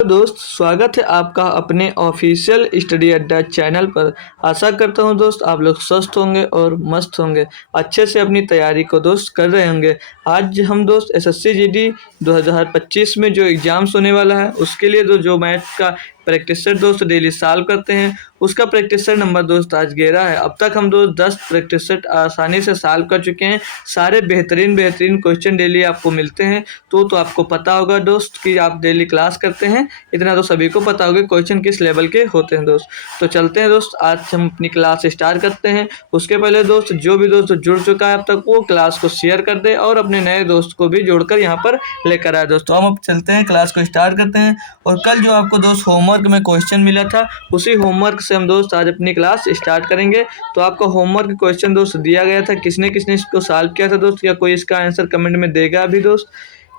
दोस्त, स्वागत है आपका अपने ऑफिशियल स्टडी अड्डा चैनल पर। आशा करता हूँ दोस्त आप लोग स्वस्थ होंगे और मस्त होंगे, अच्छे से अपनी तैयारी को दोस्त कर रहे होंगे। आज हम दोस्त एसएससी जीडी 2025 में जो एग्ज़ाम्स होने वाला है उसके लिए जो मैथ का प्रैक्टिस सेट दोस्त डेली सॉल्व करते हैं उसका प्रैक्टिस सेट नंबर दोस्त आज 11 है। अब तक हम दोस्त 10 प्रैक्टिस सेट आसानी से सॉल्व कर चुके हैं। सारे बेहतरीन क्वेश्चन डेली आपको मिलते हैं। तो आपको पता होगा दोस्त कि आप डेली क्लास करते हैं, इतना तो सभी को पता होगा क्वेश्चन किस लेवल के होते हैं दोस्त। तो चलते हैं दोस्त, आज हम अपनी क्लास स्टार्ट करते हैं। उसके पहले दोस्त जो भी दोस्त जुड़ चुका है अब तक वो क्लास को शेयर कर दे और अपने नए दोस्त को भी जोड़कर यहाँ पर लेकर आए। दोस्तों हम अब चलते हैं, क्लास को स्टार्ट करते हैं। और कल जो आपको दोस्त होमवर्क में क्वेश्चन मिला था उसी होमवर्क से हम दोस्त आज अपनी क्लास स्टार्ट करेंगे। तो आपको होमवर्क क्वेश्चन दोस्त दिया गया था, किसने किसने इसको सॉल्व किया था दोस्त, या कोई इसका आंसर कमेंट में देगा अभी दोस्त?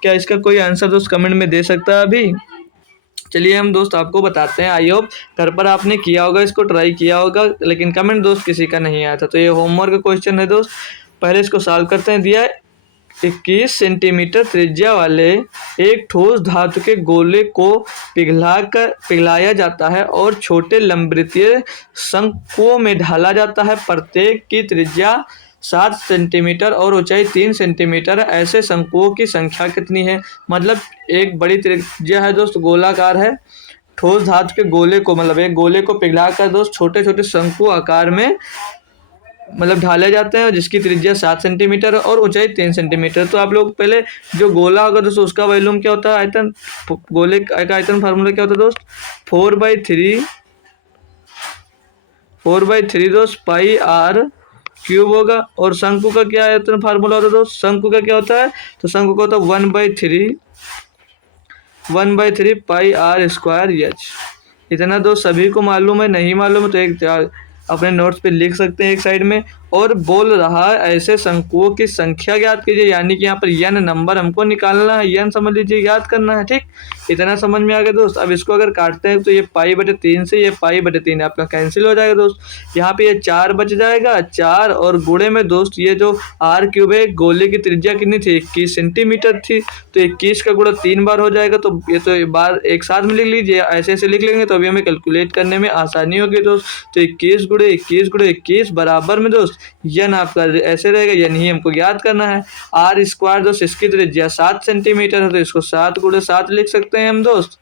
क्या इसका कोई आंसर दोस्त कमेंट में दे सकता है अभी? चलिए हम दोस्त आपको बताते हैं। आई होप घर पर आपने किया होगा, इसको ट्राई किया होगा, लेकिन कमेंट दोस्त किसी का नहीं आया था। तो ये होमवर्क क्वेश्चन है दोस्त, पहले इसको सॉल्व करते हैं। दिया है 21 सेंटीमीटर त्रिज्या वाले एक ठोस धातु के गोले को पिघलाया जाता है और छोटे लंबवृत्तीय शंकुओं में ढाला जाता है। प्रत्येक की त्रिज्या 7 सेंटीमीटर और ऊंचाई 3 सेंटीमीटर है। ऐसे शंकुओं की संख्या कितनी है? मतलब एक बड़ी त्रिज्या है दोस्त, गोलाकार है, ठोस धातु के गोले को, मतलब एक गोले को पिघलाकर दोस्त छोटे छोटे शंकु आकार में ढाले जाते हैं, जिसकी त्रिज्या 7 सेंटीमीटर और ऊंचाई 3 सेंटीमीटर। तो आप लोग पहले जो गोला होगा दोस्तों उसका वॉल्यूम क्या होता है, आयतन, गोले का आयतन फार्मूला क्या होता है दोस्त? 4/3 दोस्त पाई आर क्यूब होगा। और शंकु का क्या आयतन फार्मूला होता है दोस्त? शंकु का क्या होता है? तो शंकु का होता है 1/3 पाई आर स्क्वायर एच। इतना दोस्त सभी को मालूम है, नहीं मालूम है तो एक अपने नोट्स पे लिख सकते हैं एक साइड में। और बोल रहा है ऐसे शंकुओं की संख्या ज्ञात कीजिए, यानी कि यहाँ पर यन नंबर हमको निकालना है, यन समझ लीजिए, याद करना है। ठीक, इतना समझ में आ गया दोस्त। अब इसको अगर काटते हैं तो ये π/3 से ये π/3 आपका कैंसिल हो जाएगा दोस्त। यहाँ पे ये 4 बच जाएगा, 4 और गुणे में दोस्त ये जो आर क्यूब है, गोले की त्रिज्या कितनी थी? 21 सेंटीमीटर थी। तो 21 का गुणा 3 बार हो जाएगा, तो ये तो बार एक साथ में लिख लीजिए, ऐसे ऐसे लिख लेंगे तो अभी हमें कैलकुलेट करने में आसानी होगी दोस्त। तो 21 गुणे 21 गुणे 21 बराबर में दोस्त यन आपका ऐसे रहेगा, यन ही हमको याद करना है। आर स्क्वायर दोस्त इसकी त्रिज्या 7 सेंटीमीटर है, तो इसको 7 गुणे 7 लिख सकते हैं हम दोस्त,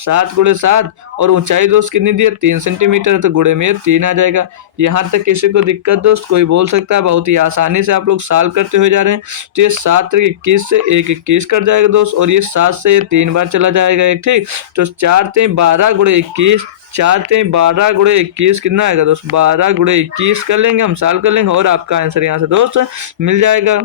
7 गुणे 7। और ऊंचाई दोस्त कितनी दी है? 3 सेंटीमीटर है, तो गुणे में 3 आ जाएगा। यहाँ तक किसी को दिक्कत दोस्त कोई बोल सकता है? बहुत ही आसानी से आप लोग सॉल्व करते हुए जा रहे हैं। तो ये 7 21 से 21 कट जाएगा दोस्त, और ये 7 से ये 3 बार चला जाएगा एक। ठीक, तो 4 3 12 गुणे 21, 4 3 12 गुणे 21 कितना आएगा दोस्त? 12 गुणे 21 कर लेंगे, हम सॉल्व कर लेंगे और आपका आंसर यहाँ से दोस्त मिल जाएगा।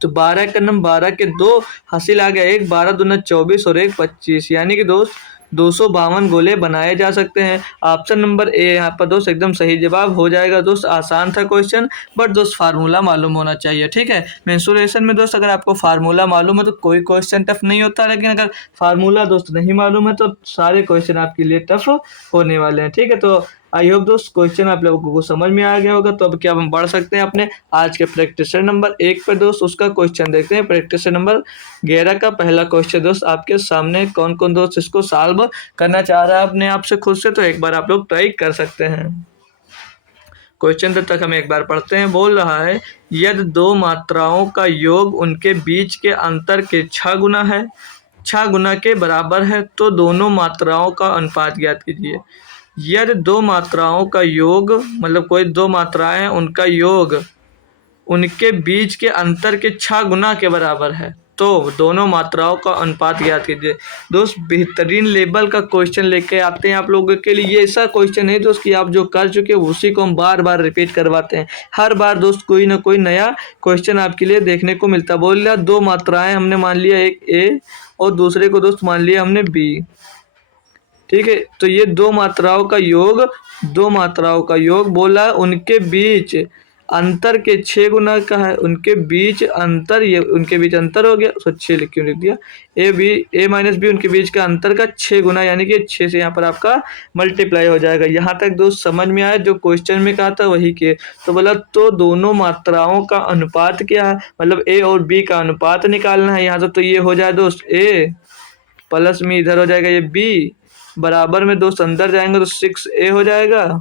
तो 12 का नंबर 12 के 2 हासिल आ गया, एक 12 दूना 24 और एक 25, यानी कि दोस्त 252 गोले बनाए जा सकते हैं। ऑप्शन नंबर ए यहाँ पर दोस्त एकदम सही जवाब हो जाएगा दोस्त। आसान था क्वेश्चन, बट दोस्त फार्मूला मालूम होना चाहिए। ठीक है, मेंसुरेशन में दोस्त अगर आपको फार्मूला मालूम है तो कोई क्वेश्चन टफ नहीं होता, लेकिन अगर फार्मूला दोस्त नहीं मालूम है तो सारे क्वेश्चन आपके लिए टफ होने वाले हैं। ठीक है, तो आई होप दोस्त क्वेश्चन आप लोगों को समझ में आ गया होगा। तो अब क्या हम बढ़ सकते हैं अपने आज के प्रैक्टिस नंबर 1 पर दोस्त, उसका क्वेश्चन देखते हैं। प्रैक्टिस नंबर 11 का पहला क्वेश्चन दोस्त आपके सामने, कौन कौन दोस्त इसको सॉल्व करना चाह रहा है अपने आप से खुद से, तो एक बार आप लोग ट्राई कर सकते हैं। क्वेश्चन तब तक हम एक बार पढ़ते हैं। बोल रहा है यदि 2 मात्राओं का योग उनके बीच के अंतर के 6 गुना के बराबर है तो दोनों मात्राओं का अनुपात ज्ञात कीजिए। यदि 2 मात्राओं का योग, मतलब कोई 2 मात्राएं हैं उनका योग उनके बीच के अंतर के 6 गुना के बराबर है तो दोनों मात्राओं का अनुपात ज्ञात कीजिए। दोस्त बेहतरीन लेवल का क्वेश्चन लेके आते हैं आप लोगों के लिए। ये ऐसा क्वेश्चन है दोस्त कि आप जो कर चुके हो उसी को हम बार बार रिपीट करवाते हैं। हर बार दोस्त कोई ना कोई नया क्वेश्चन आपके लिए देखने को मिलता। बोल रहा 2 मात्राएं हमने मान लिया, एक ए और दूसरे को दोस्त मान लिया हमने बी। ठीक है, तो ये 2 मात्राओं का योग बोला उनके बीच अंतर के 6 गुना का है। उनके बीच अंतर, ये उनके बीच अंतर हो गया, 6 क्यों लिख दिया? ए माइनस बी उनके बीच का अंतर का 6 गुना, यानी कि 6 से यहाँ पर आपका मल्टीप्लाई हो जाएगा। यहाँ तक दोस्त समझ में आया? जो क्वेश्चन में कहा था वही के। तो बोला तो दोनों मात्राओं का अनुपात क्या है, मतलब ए और बी का अनुपात निकालना है यहाँ से। तो ये हो जाए दोस्त ए प्लस में इधर हो जाएगा ये बी, बराबर में दोस्त अंदर जाएंगे तो 6a हो जाएगा,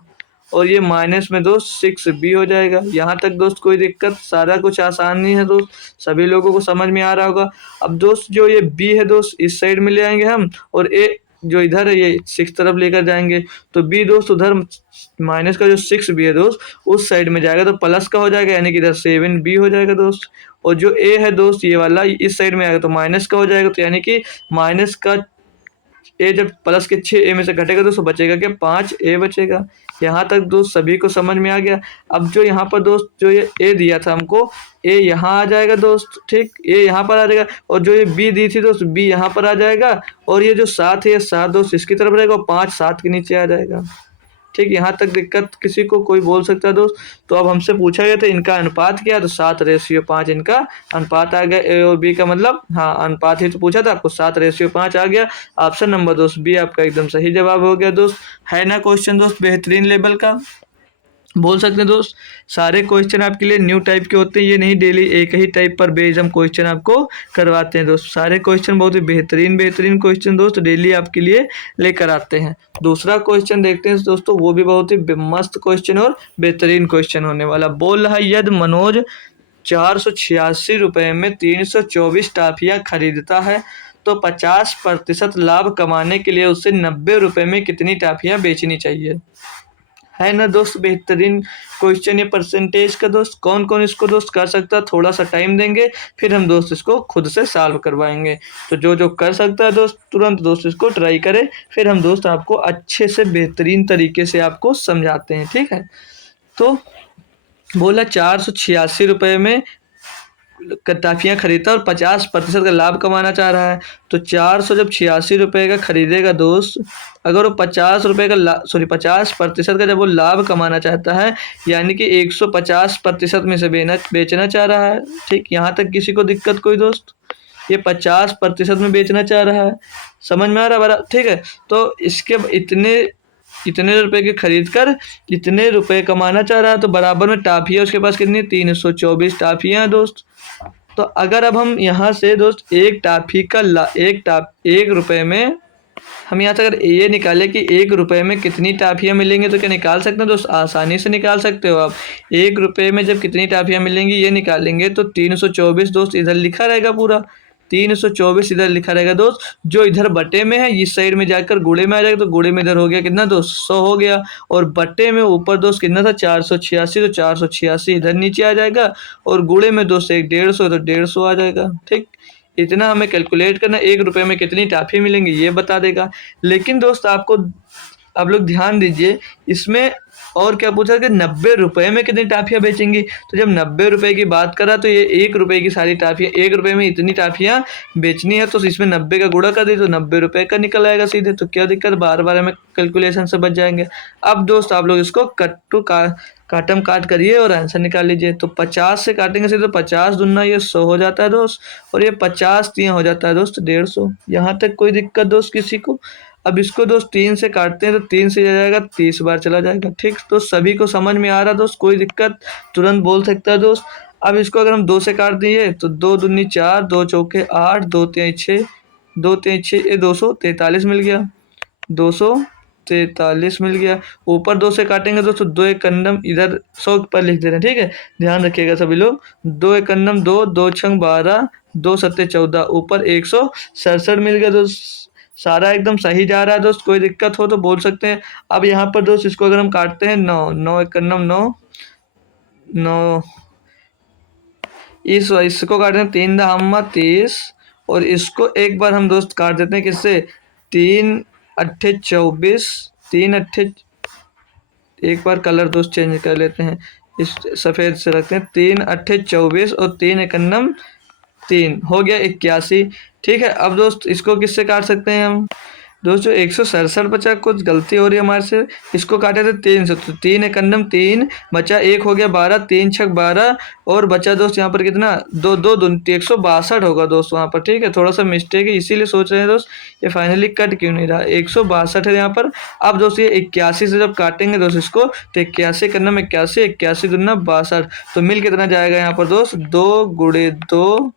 और ये माइनस में दोस्त 6b हो जाएगा। यहाँ तक दोस्त कोई दिक्कत, सारा कुछ आसानी है दोस्त, सभी लोगों को समझ में आ रहा होगा। अब दोस्त जो ये b है दोस्त इस साइड में ले आएंगे हम, और a जो इधर है ये 6 तरफ लेकर जाएंगे, तो b दोस्त उधर माइनस का जो 6b है दोस्त उस साइड में जाएगा तो प्लस का हो जाएगा, यानी कि इधर 7b हो जाएगा दोस्त। और जो a है दोस्त ये वाला इस साइड में आएगा तो माइनस का हो जाएगा, तो यानी कि माइनस का ए जब प्लस के 6a में से घटेगा दोस्तों बचेगा क्या, 5a बचेगा। यहाँ तक दोस्त सभी को समझ में आ गया। अब जो यहाँ पर दोस्त जो ये a दिया था हमको, a यहाँ आ जाएगा दोस्त, ठीक, a यहाँ पर आ जाएगा, और जो ये b दी थी दोस्त b यहाँ पर आ जाएगा, और ये जो 7 है ये 7 दोस्त इसकी तरफ रहेगा, और 5 7 के नीचे आ जाएगा। ठीक, यहाँ तक दिक्कत किसी को कोई बोल सकता है दोस्त। तो अब हमसे पूछा गया था इनका अनुपात क्या है, तो 7:5 इनका अनुपात आ गया। ए और बी का मतलब हाँ अनुपात ही तो पूछा था आपको, 7:5 आ गया। ऑप्शन नंबर दोस्त बी आपका एकदम सही जवाब हो गया दोस्त। है ना क्वेश्चन दोस्त बेहतरीन लेवल का, बोल सकते हैं दोस्त। सारे क्वेश्चन आपके लिए न्यू टाइप के होते हैं, ये नहीं डेली एक ही टाइप पर बेस्ड हम क्वेश्चन आपको करवाते हैं दोस्त। सारे क्वेश्चन बहुत ही बेहतरीन क्वेश्चन दोस्त डेली आपके लिए लेकर आते हैं। दूसरा क्वेश्चन देखते हैं दोस्तों, वो भी बहुत ही मस्त क्वेश्चन और बेहतरीन क्वेश्चन होने वाला। बोल रहा है यदि मनोज 486 रुपये में 324 टाफियाँ खरीदता है तो 50% लाभ कमाने के लिए उसे 90 रुपये में कितनी टाफियाँ बेचनी चाहिए। है ना दोस्त बेहतरीन क्वेश्चन ये परसेंटेज का दोस्त। कौन कौन इसको दोस्त कर सकता है, थोड़ा सा टाइम देंगे फिर हम दोस्त इसको खुद से सॉल्व करवाएंगे। तो जो जो कर सकता है दोस्त तुरंत दोस्त इसको ट्राई करे, फिर हम दोस्त आपको अच्छे से बेहतरीन तरीके से आपको समझाते हैं, ठीक है। तो बोला 486 रुपये में टाफियाँ खरीदता और 50% का लाभ कमाना चाह रहा है। तो 400 जब 86 रुपये का खरीदेगा दोस्त, अगर वो 50% का जब वो लाभ कमाना चाहता है, यानी कि 150% में से बेचना चाह रहा है। ठीक, यहाँ तक किसी को दिक्कत कोई दोस्त, ये 50% में बेचना चाह रहा है, समझ में आ रहा है, ठीक है। तो इसके इतने रुपए की खरीद कर इतने रुपए कमाना चाह रहा है, तो बराबर में टाफियाँ उसके पास कितनी 324 टाफियाँ हैं दोस्त। तो अगर अब हम यहाँ से दोस्त एक टाफी का एक रुपए में हम यहाँ से अगर ये निकाले कि 1 रुपये में कितनी टाफियाँ मिलेंगी, तो क्या निकाल सकते हैं दोस्त, आसानी से निकाल सकते हो आप। 1 रुपये में जब कितनी टाफियाँ मिलेंगी ये निकालेंगे तो 324 दोस्त इधर लिखा रहेगा, पूरा 324 इधर लिखा रहेगा दोस्त। जो इधर बटे में है इस साइड में जाकर गुणे में आ जाएगा, तो गुणे में इधर हो गया कितना दोस्त 100 हो गया, और बटे में ऊपर दोस्त कितना था 486, तो 486 इधर नीचे आ जाएगा, और गुणे में दोस्त 150 तो 150 आ जाएगा। ठीक, इतना हमें कैलकुलेट करना, 1 रुपये में कितनी टाफी मिलेंगी ये बता देगा। लेकिन दोस्त आपको आप लोग ध्यान दीजिए, इसमें और क्या पूछा कि 90 रुपये में कितनी टाफियाँ बेचेंगी। तो जब 90 रुपये की बात करा तो ये 1 रुपये की सारी टाफियाँ, 1 रुपये में इतनी टाफियाँ बेचनी है, तो इसमें 90 का गुणा कर दी तो 90 रुपये का निकल आएगा सीधे। तो क्या दिक्कत, बार बार हमें कैलकुलेशन से बच जाएंगे। अब दोस्त आप लोग इसको काटम काट करिए और आंसर निकाल लीजिए। तो 50 से काटेंगे सीधे, तो 50 दूना ये 100 हो जाता है दोस्त, और ये 50 3 हो जाता है दोस्त 150। यहाँ तक कोई दिक्कत दोस्त किसी को। अब इसको दोस्त 3 से काटते हैं तो 3 से जाएगा 30 बार चला जाएगा। ठीक, तो सभी को समझ में आ रहा दोस्त, कोई दिक्कत तुरंत बोल सकता है दोस्त। अब इसको अगर हम 2 से काट दिए तो 2 दूनी 4, 2 चौके 8, 2 तिहाई 6, 2 तिहाई 6 ये 243 मिल गया, 243 मिल गया। ऊपर 2 से काटेंगे दोस्तों 2 एकन्नम इधर 100 पर लिख दे रहे हैं, ठीक है, ध्यान रखिएगा सभी लोग। 2 एकन्नम 2, 2 छंग 12, 2 सत्ते 14, ऊपर 167 मिल गया दोस्त। सारा एकदम सही जा रहा है दोस्त, कोई दिक्कत हो तो बोल सकते हैं। अब यहाँ पर दोस्त इसको अगर हम काटते हैं 9, 9 एकन्नम 9, 9 इसको काटते हैं 3 दहम्मा 30, और इसको एक बार हम दोस्त काट देते हैं किससे, 3 अट्ठे 24, 3 अट्ठे, एक बार कलर दोस्त चेंज कर लेते हैं, इस सफ़ेद से रखते हैं, 3 अट्ठे 24 और 3 एकन्नम 3 हो गया 81। ठीक है, अब दोस्त इसको किससे काट सकते हैं हम दोस्तों, 167 बचा, कुछ गलती हो रही है हमारे से, इसको काटे थे 3 से, तो 3 एकन्नम 3 बचा, 1 हो गया 12, 3 छक 12, और बचा दोस्त यहाँ पर कितना 2 2 162 होगा दोस्त वहाँ पर। ठीक है, थोड़ा सा मिस्टेक है इसीलिए सोच रहे हैं दोस्त ये फाइनली कट क्यों नहीं रहा, 162 है यहाँ पर। अब दोस्त ये 81 से जब काटेंगे दोस्त इसको, तो 81 एकन्नम 81, 81 दूना 62, तो मिल कितना जाएगा यहाँ पर दोस्त 2 गुणे 2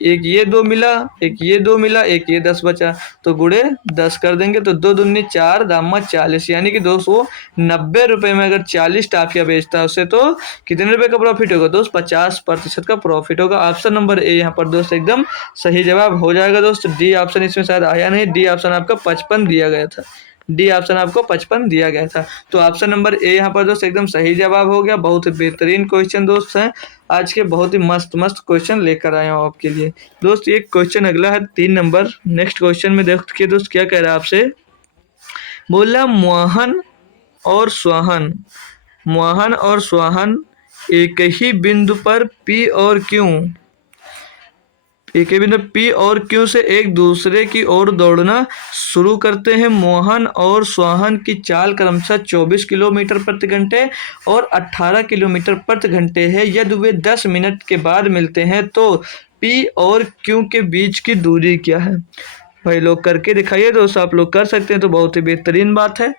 एक ये 2 मिला, एक ये 2 मिला, एक ये 10 बचा, तो गुणे 10 कर देंगे तो 2 दूनी 4 दामा 40, यानी कि दोस्त वो 90 रुपए में अगर 40 टाफिया बेचता है उससे तो कितने रुपए का प्रॉफिट होगा दोस्त? 50% का प्रॉफिट होगा। ऑप्शन नंबर ए यहाँ पर दोस्त एकदम सही जवाब हो जाएगा दोस्त। डी ऑप्शन इसमें शायद आया नहीं, डी ऑप्शन आपका 55 दिया गया था, डी ऑप्शन आपको 55 दिया गया था। तो ऑप्शन नंबर ए यहाँ पर दोस्त एकदम सही जवाब हो गया। बहुत ही बेहतरीन क्वेश्चन दोस्त हैं आज के, बहुत ही मस्त मस्त क्वेश्चन लेकर आया हूँ आपके लिए दोस्त। ये क्वेश्चन अगला है 3 नंबर। नेक्स्ट क्वेश्चन में देखिए दोस्त क्या कह रहा है आपसे। बोला मोहन और स्वाहन, मोहन और स्वाहन एक ही बिंदु पर पी और क्यू, एक ही बिंदु पी और क्यू से एक दूसरे की ओर दौड़ना शुरू करते हैं। मोहन और स्वाहन की चाल क्रमशः 24 किलोमीटर प्रति घंटे और 18 किलोमीटर प्रति घंटे है। यदि वे 10 मिनट के बाद मिलते हैं तो पी और क्यू के बीच की दूरी क्या है? भाई लोग करके दिखाइए दोस्त, आप लोग कर सकते हैं तो बहुत ही बेहतरीन बात है।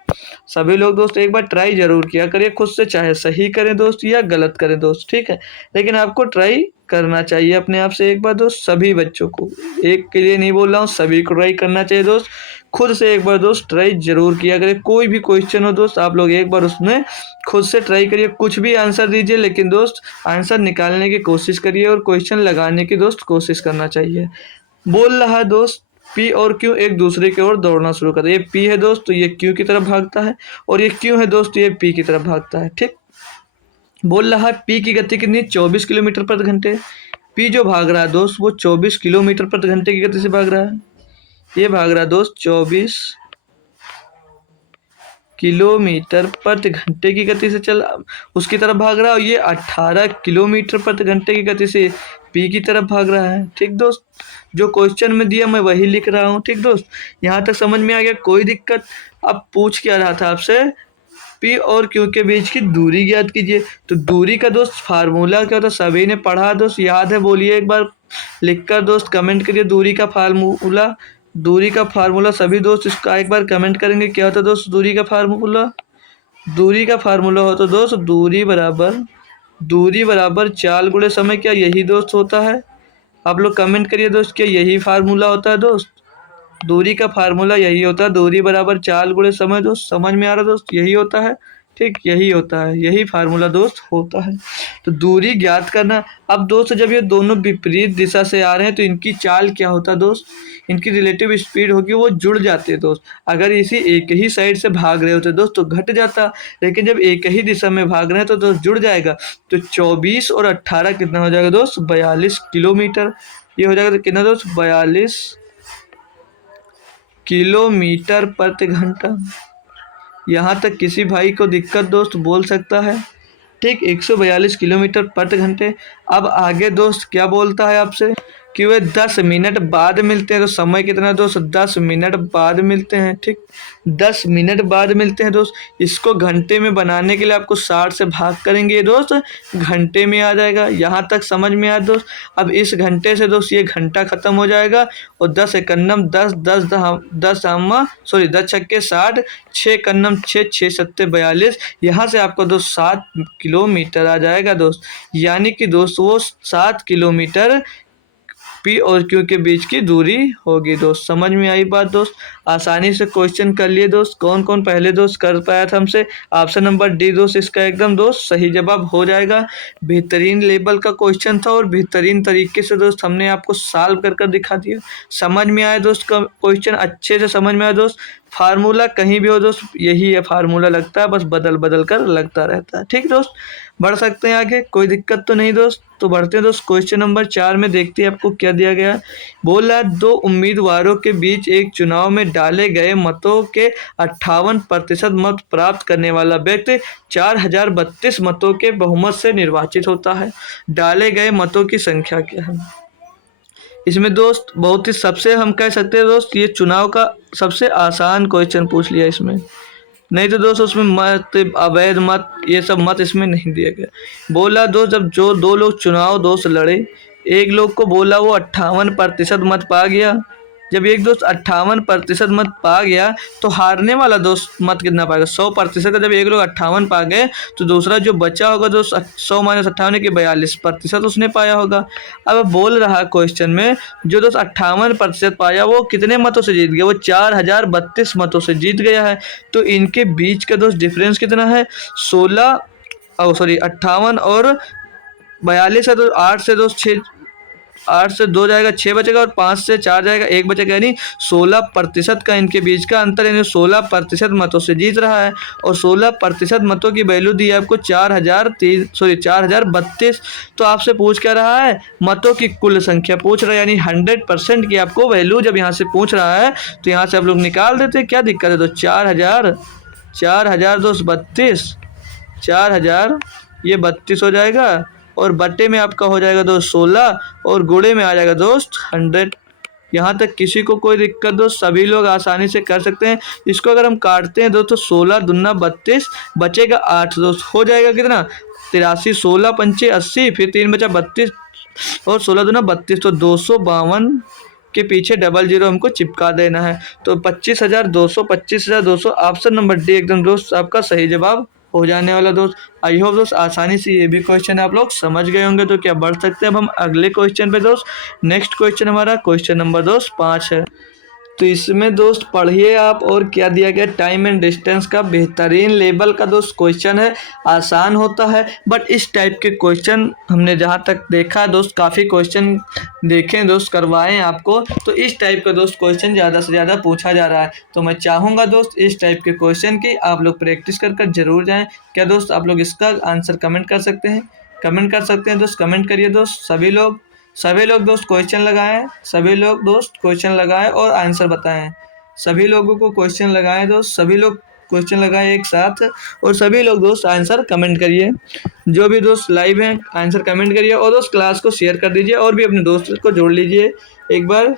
सभी लोग दोस्त एक बार ट्राई जरूर किया करिए खुद से, चाहे सही करें दोस्त या गलत करें दोस्त, ठीक है, लेकिन आपको ट्राई करना चाहिए अपने आप से एक बार दोस्त। सभी बच्चों को, एक के लिए नहीं बोल रहा हूँ, सभी को ट्राई करना चाहिए दोस्त। खुद से एक बार दोस्त ट्राई जरूर किया करें। कोई भी क्वेश्चन हो दोस्त आप लोग एक बार उसमें खुद से ट्राई करिए, कुछ भी आंसर दीजिए लेकिन दोस्त आंसर निकालने की कोशिश करिए और क्वेश्चन लगाने की दोस्त कोशिश करना चाहिए। बोल रहा है दोस्त पी और क्यू एक दूसरे की ओर दौड़ना शुरू करते हैं। ये पी है दोस्त तो ये क्यू की तरफ भागता है, और ये क्यू है दोस्त ये पी की तरफ भागता है, ठीक। बोल रहा है पी की गति कितनी? 24 किलोमीटर प्रति घंटे। पी जो भाग रहा है दोस्त वो 24 किलोमीटर प्रति घंटे की गति से भाग रहा है। ये भाग रहा है दोस्त 24 किलोमीटर प्रति घंटे की गति से चल उसकी तरफ भाग रहा है, और ये 18 किलोमीटर प्रति घंटे की गति से पी की तरफ भाग रहा है, ठीक दोस्त। जो क्वेश्चन में दिया मैं वही लिख रहा हूँ, ठीक दोस्त। यहाँ तक समझ में आ गया? कोई दिक्कत? अब पूछ क्या रहा था आपसे, पी और क्यू के बीच की दूरी ज्ञात कीजिए। तो दूरी का दोस्त फार्मूला क्या होता है? सभी ने पढ़ा दोस्त, याद है? बोलिए एक बार लिखकर दोस्त कमेंट करिए दूरी का फार्मूला। दूरी का फार्मूला सभी दोस्त इसका एक बार कमेंट करेंगे क्या होता है दोस्त दूरी का फार्मूला? दूरी का फार्मूला होता है दोस्त दूरी बराबर चाल गुणे समय, क्या यही दोस्त होता है? आप लोग कमेंट करिए दोस्त, क्या यही फार्मूला होता है दोस्त? दूरी का फार्मूला यही होता है, दूरी बराबर चाल गुणे समय दोस्त। समझ में आ रहा दोस्त? यही होता है, ठीक, यही होता है, यही फार्मूला दोस्त होता है। तो दूरी ज्ञात करना। अब दोस्त जब ये दोनों विपरीत दिशा से आ रहे हैं तो इनकी चाल क्या होता है दोस्त? इनकी रिलेटिव स्पीड होगी, वो जुड़ जाते हैं दोस्त। अगर इसी एक ही साइड से भाग रहे होते दोस्त तो घट जाता, लेकिन जब एक ही दिशा में भाग रहे हैं तो दोस्त जुड़ जाएगा। तो 24 और 18 कितना हो जाएगा दोस्त? 42 किलोमीटर। ये हो जाएगा तो कितना दोस्त? 42 किलोमीटर प्रति घंटा। यहाँ तक किसी भाई को दिक्कत दोस्त बोल सकता है, ठीक, 142 किलोमीटर प्रति घंटे। अब आगे दोस्त क्या बोलता है आपसे कि वे 10 मिनट बाद मिलते हैं। तो समय कितना दोस्त? 10 मिनट बाद मिलते हैं, ठीक, 10 मिनट बाद मिलते हैं दोस्त। इसको घंटे में बनाने के लिए आपको 60 से भाग करेंगे दोस्त, घंटे में आ जाएगा। यहाँ तक समझ में आया दोस्त? अब इस घंटे से दोस्त ये घंटा खत्म हो जाएगा, और 10 एकन्नम 10, 10 छक्के 60, 6 कन्नम 6, 6 सत्ते 42। यहाँ से आपको दोस्त 7 किलोमीटर आ जाएगा दोस्त, यानी कि दोस्त वो 7 किलोमीटर पी और क्यू के बीच की दूरी होगी दोस्त। समझ में आई बात दोस्त? आसानी से क्वेश्चन कर लिए दोस्त। कौन कौन पहले दोस्त कर पाया था हमसे? ऑप्शन नंबर डी दोस्त इसका एकदम दोस्त सही जवाब हो जाएगा। बेहतरीन लेवल का क्वेश्चन था और बेहतरीन तरीके से दोस्त हमने आपको सॉल्व कर दिखा दिया। समझ में आया दोस्त? का क्वेश्चन अच्छे से समझ में आया दोस्त? फार्मूला कहीं भी हो दोस्त यही है फार्मूला लगता है, बस बदल बदल कर लगता रहता है, ठीक दोस्त। बढ़ सकते हैं आगे, कोई दिक्कत तो नहीं दोस्त। तो बढ़ते हैं दोस्त क्वेश्चन नंबर 4 में, देखते हैं आपको क्या दिया गया। बोल रहा 2 उम्मीदवारों के बीच एक चुनाव में डाले गए मतों के 58% मत प्राप्त करने वाला व्यक्ति 4032 मतों के बहुमत से निर्वाचित होता है। डाले गए मतों की संख्या क्या है? इसमें दोस्त बहुत ही सबसे हम कह सकते हैं दोस्त ये चुनाव का सबसे आसान क्वेश्चन पूछ लिया इसमें। नहीं तो दोस्त उसमें मत, अवैध मत, ये सब मत इसमें नहीं दिया गया। बोला दोस्त जब जो 2 लोग चुनाव दोस्त लड़े, एक लोग को बोला वो 58% मत पा गया, जब एक दोस्त 58% मत पा गया तो हारने वाला दोस्त मत कितना पाएगा, 100% का। जब एक लोग 58 पा गए तो दूसरा जो बचा होगा दोस्त 100 माइनस 58 की 42% उसने पाया होगा। अब बोल रहा क्वेश्चन में जो दोस्त 58% पाया वो कितने मतों से जीत गया, वो 4032 मतों से जीत गया है। तो इनके बीच का दोस्त डिफरेंस कितना है, 58 और 42 है। तो 8 से दोस्त 6, 8 से 2 जाएगा 6 बचेगा, और 5 से 4 जाएगा 1 बचेगा, यानी 16% का इनके बीच का अंतर, यानी 16% मतों से जीत रहा है। और 16% मतों की वैल्यू दी है आपको 4032। तो आपसे पूछ क्या रहा है, मतों की कुल संख्या पूछ रहा है, यानी 100% की आपको वैल्यू जब यहाँ से पूछ रहा है तो यहाँ से आप लोग निकाल देते, क्या दिक्कत है। तो 4000 दोस्त 32, 4000 ये 32 हो जाएगा, और बट्टे में आपका हो जाएगा दोस्त 16, और गुणे में आ जाएगा दोस्त 100। यहाँ तक किसी को कोई दिक्कत दोस्त, सभी लोग आसानी से कर सकते हैं। इसको अगर हम काटते हैं दोस्तों 16 दूना 32, बचेगा 8 दोस्त, हो जाएगा कितना 83, 16 पंचे 80, फिर 3 बचा 32, और 16 दूना 32, तो 252 के पीछे डबल जीरो हमको चिपका देना है। तो 25,200, 25,200, ऑप्शन नंबर डी एकदम दोस्त आपका सही जवाब हो जाने वाला दोस्त। आई होप दोस्त आसानी से ये भी क्वेश्चन आप लोग समझ गए होंगे। तो क्या बढ़ सकते हैं अब हम अगले क्वेश्चन पे दोस्त। नेक्स्ट क्वेश्चन हमारा क्वेश्चन नंबर दोस्त 5 है। तो इसमें दोस्त पढ़िए आप, और क्या दिया गया, टाइम एंड डिस्टेंस का बेहतरीन लेवल का दोस्त क्वेश्चन है। आसान होता है, बट इस टाइप के क्वेश्चन हमने जहाँ तक देखा दोस्त, काफ़ी क्वेश्चन देखें दोस्त, करवाएं आपको, तो इस टाइप का दोस्त क्वेश्चन ज़्यादा से ज़्यादा पूछा जा रहा है। तो मैं चाहूँगा दोस्त इस टाइप के क्वेश्चन की आप लोग प्रैक्टिस कर जरूर जाएँ। क्या दोस्त आप लोग इसका आंसर कमेंट कर सकते हैं, कमेंट कर सकते हैं दोस्त, कमेंट करिए दोस्त। सभी लोग दोस्त क्वेश्चन लगाएं, सभी लोग दोस्त क्वेश्चन लगाएं और आंसर बताएं। सभी लोगों को क्वेश्चन लगाएं दोस्त, सभी लोग क्वेश्चन लगाएं एक साथ, और सभी लोग दोस्त आंसर कमेंट करिए। जो भी दोस्त लाइव हैं आंसर कमेंट करिए, और दोस्त क्लास को शेयर कर दीजिए, और भी अपने दोस्त को जोड़ लीजिए एक बार।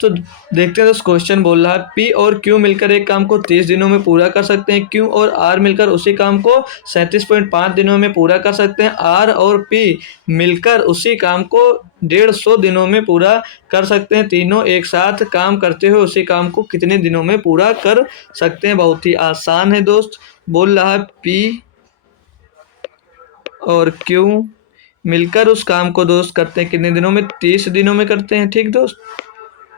तो देखते हैं दोस्त क्वेश्चन बोल रहा है, पी और क्यू मिलकर एक काम को 30 दिनों में पूरा कर सकते हैं। क्यू और आर मिलकर उसी काम को 37.5 दिनों में पूरा कर सकते हैं। आर और पी मिलकर उसी काम को 150 दिनों में पूरा कर सकते हैं। तीनों एक साथ काम करते हुए उसी काम को कितने दिनों में पूरा कर सकते हैं। बहुत ही आसान है दोस्त। बोल रहा है पी और क्यू मिलकर उस काम को दोस्त करते हैं कितने दिनों में, 30 दिनों में करते हैं। ठीक दोस्त,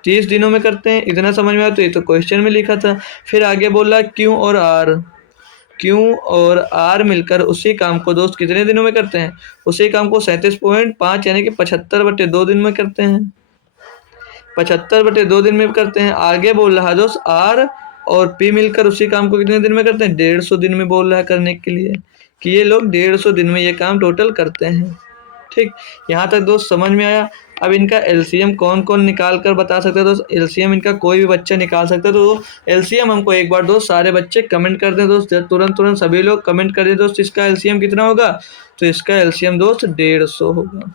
30 दिनों में करते हैं, इतना समझ में आया। तो ये तो क्वेश्चन में लिखा था। फिर आगे बोला क्यू और आर मिलकर उसी काम को दोस्त कितने दिनों में करते हैं, उसी काम को 37.5 यानी कि 75/2 दिन में करते हैं, 75/2 दिन में करते हैं। आगे बोल रहा है दोस्त आर और पी मिलकर उसी काम को कितने दिन में करते हैं, 150 दिन में बोल रहा है करने के लिए, कि ये लोग 150 दिन में ये काम टोटल करते हैं। ठीक, यहाँ तक दोस्त समझ में आया। अब इनका एलसीएम कौन कौन निकाल कर बता सकते हैं दोस्त, एलसीएम इनका कोई भी बच्चा निकाल सकता है। तो एलसीएम हमको एक बार दोस्त सारे बच्चे कमेंट कर दें दोस्त, तुरंत सभी लोग कमेंट कर दें दोस्त, इसका एलसीएम कितना होगा। तो इसका एलसीएम दोस्त 150 होगा,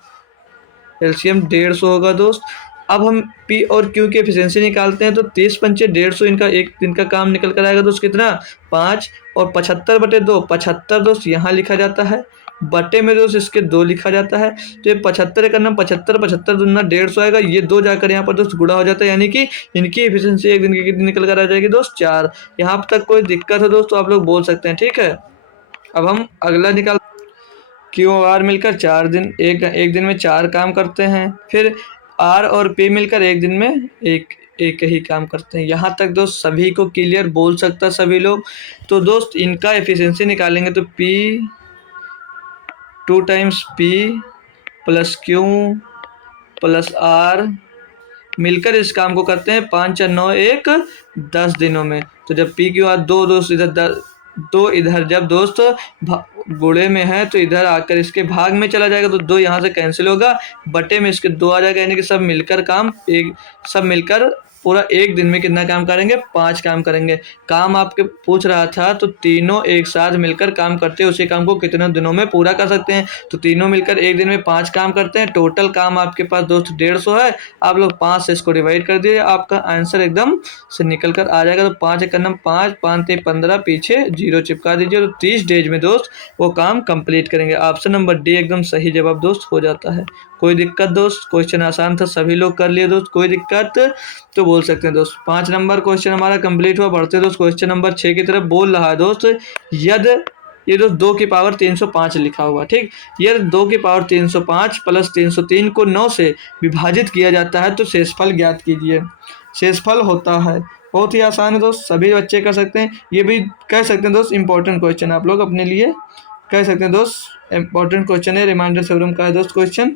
एलसीएम 150 होगा दोस्त। अब हम पी और क्यू की एफिशिएंसी निकालते हैं। तो 30 पंचे 150, इनका एक दिन का काम निकल कर आएगा दोस्त कितना 5, और 75/2, 75 दोस्त यहाँ लिखा जाता है, बटे में दोस्त इसके 2 लिखा जाता है। तो ये 75 का नाम 75, 75 दूना 150 आएगा, ये 2 जाकर यहाँ पर दोस्त गुणा हो जाता है, यानी कि इनकी एफिशिएंसी एक दिन की कितनी निकल कर आ जाएगी दोस्त 4। यहाँ तक कोई दिक्कत है दोस्त तो आप लोग बोल सकते हैं। ठीक है, अब हम अगला निकाल, क्यू और आर मिलकर 4 दिन एक दिन में 4 काम करते हैं। फिर आर और पी मिलकर एक दिन में एक ही काम करते हैं। यहाँ तक दोस्त सभी को क्लियर बोल सकता है सभी लोग। तो दोस्त इनका एफिशिएंसी निकालेंगे तो p 2 times p plus q plus r मिलकर इस काम को करते हैं 5 और 9 1 10 दिनों में। तो जब पी क्यू आर 2 दोस्त इधर 2 इधर जब दोस्त गुणे में है तो इधर आकर इसके भाग में चला जाएगा, तो 2 यहाँ से कैंसिल होगा, बटे में इसके 2 आ जाएगा, यानी कि सब मिलकर पूरा एक दिन में कितना काम करेंगे, 5 काम करेंगे। काम आपके पूछ रहा था तो तीनों एक साथ मिलकर काम करते हैं उसी काम को कितने दिनों में पूरा कर सकते हैं। तो तीनों मिलकर एक दिन में 5 काम करते हैं। टोटल काम आपके पास दोस्त 150 है। आप लोग 5 से इसको डिवाइड कर दीजिए, आपका आंसर एकदम से निकल कर आ जाएगा। तो 5 एक नंबर 5, 5 से 15, पीछे 0 चिपका दीजिए। तो 30 डेज में दोस्त वो काम कंप्लीट करेंगे। ऑप्शन नंबर डी एकदम सही जवाब दोस्त हो जाता है। कोई दिक्कत दोस्त? क्वेश्चन आसान था, सभी लोग कर लिए दोस्त, कोई दिक्कत तो बोल सकते हैं दोस्त। 5 नंबर क्वेश्चन हमारा कंप्लीट हुआ। बढ़ते दोस्त क्वेश्चन नंबर 6 की तरफ। बोल रहा है दोस्त यद ये दोस्त 2 की पावर 305 लिखा हुआ, ठीक। यदि 2 की पावर 305 प्लस 303 को 9 से विभाजित किया जाता है तो शेषफल ज्ञात कीजिए। शेषफल होता है, बहुत ही आसान है दोस्त, सभी बच्चे कर सकते हैं। ये भी कह सकते हैं दोस्त इंपॉर्टेंट क्वेश्चन आप लोग अपने लिए कह सकते हैं दोस्त, इंपॉर्टेंट क्वेश्चन है, रिमाइंडर थ्योरम का है दोस्त क्वेश्चन।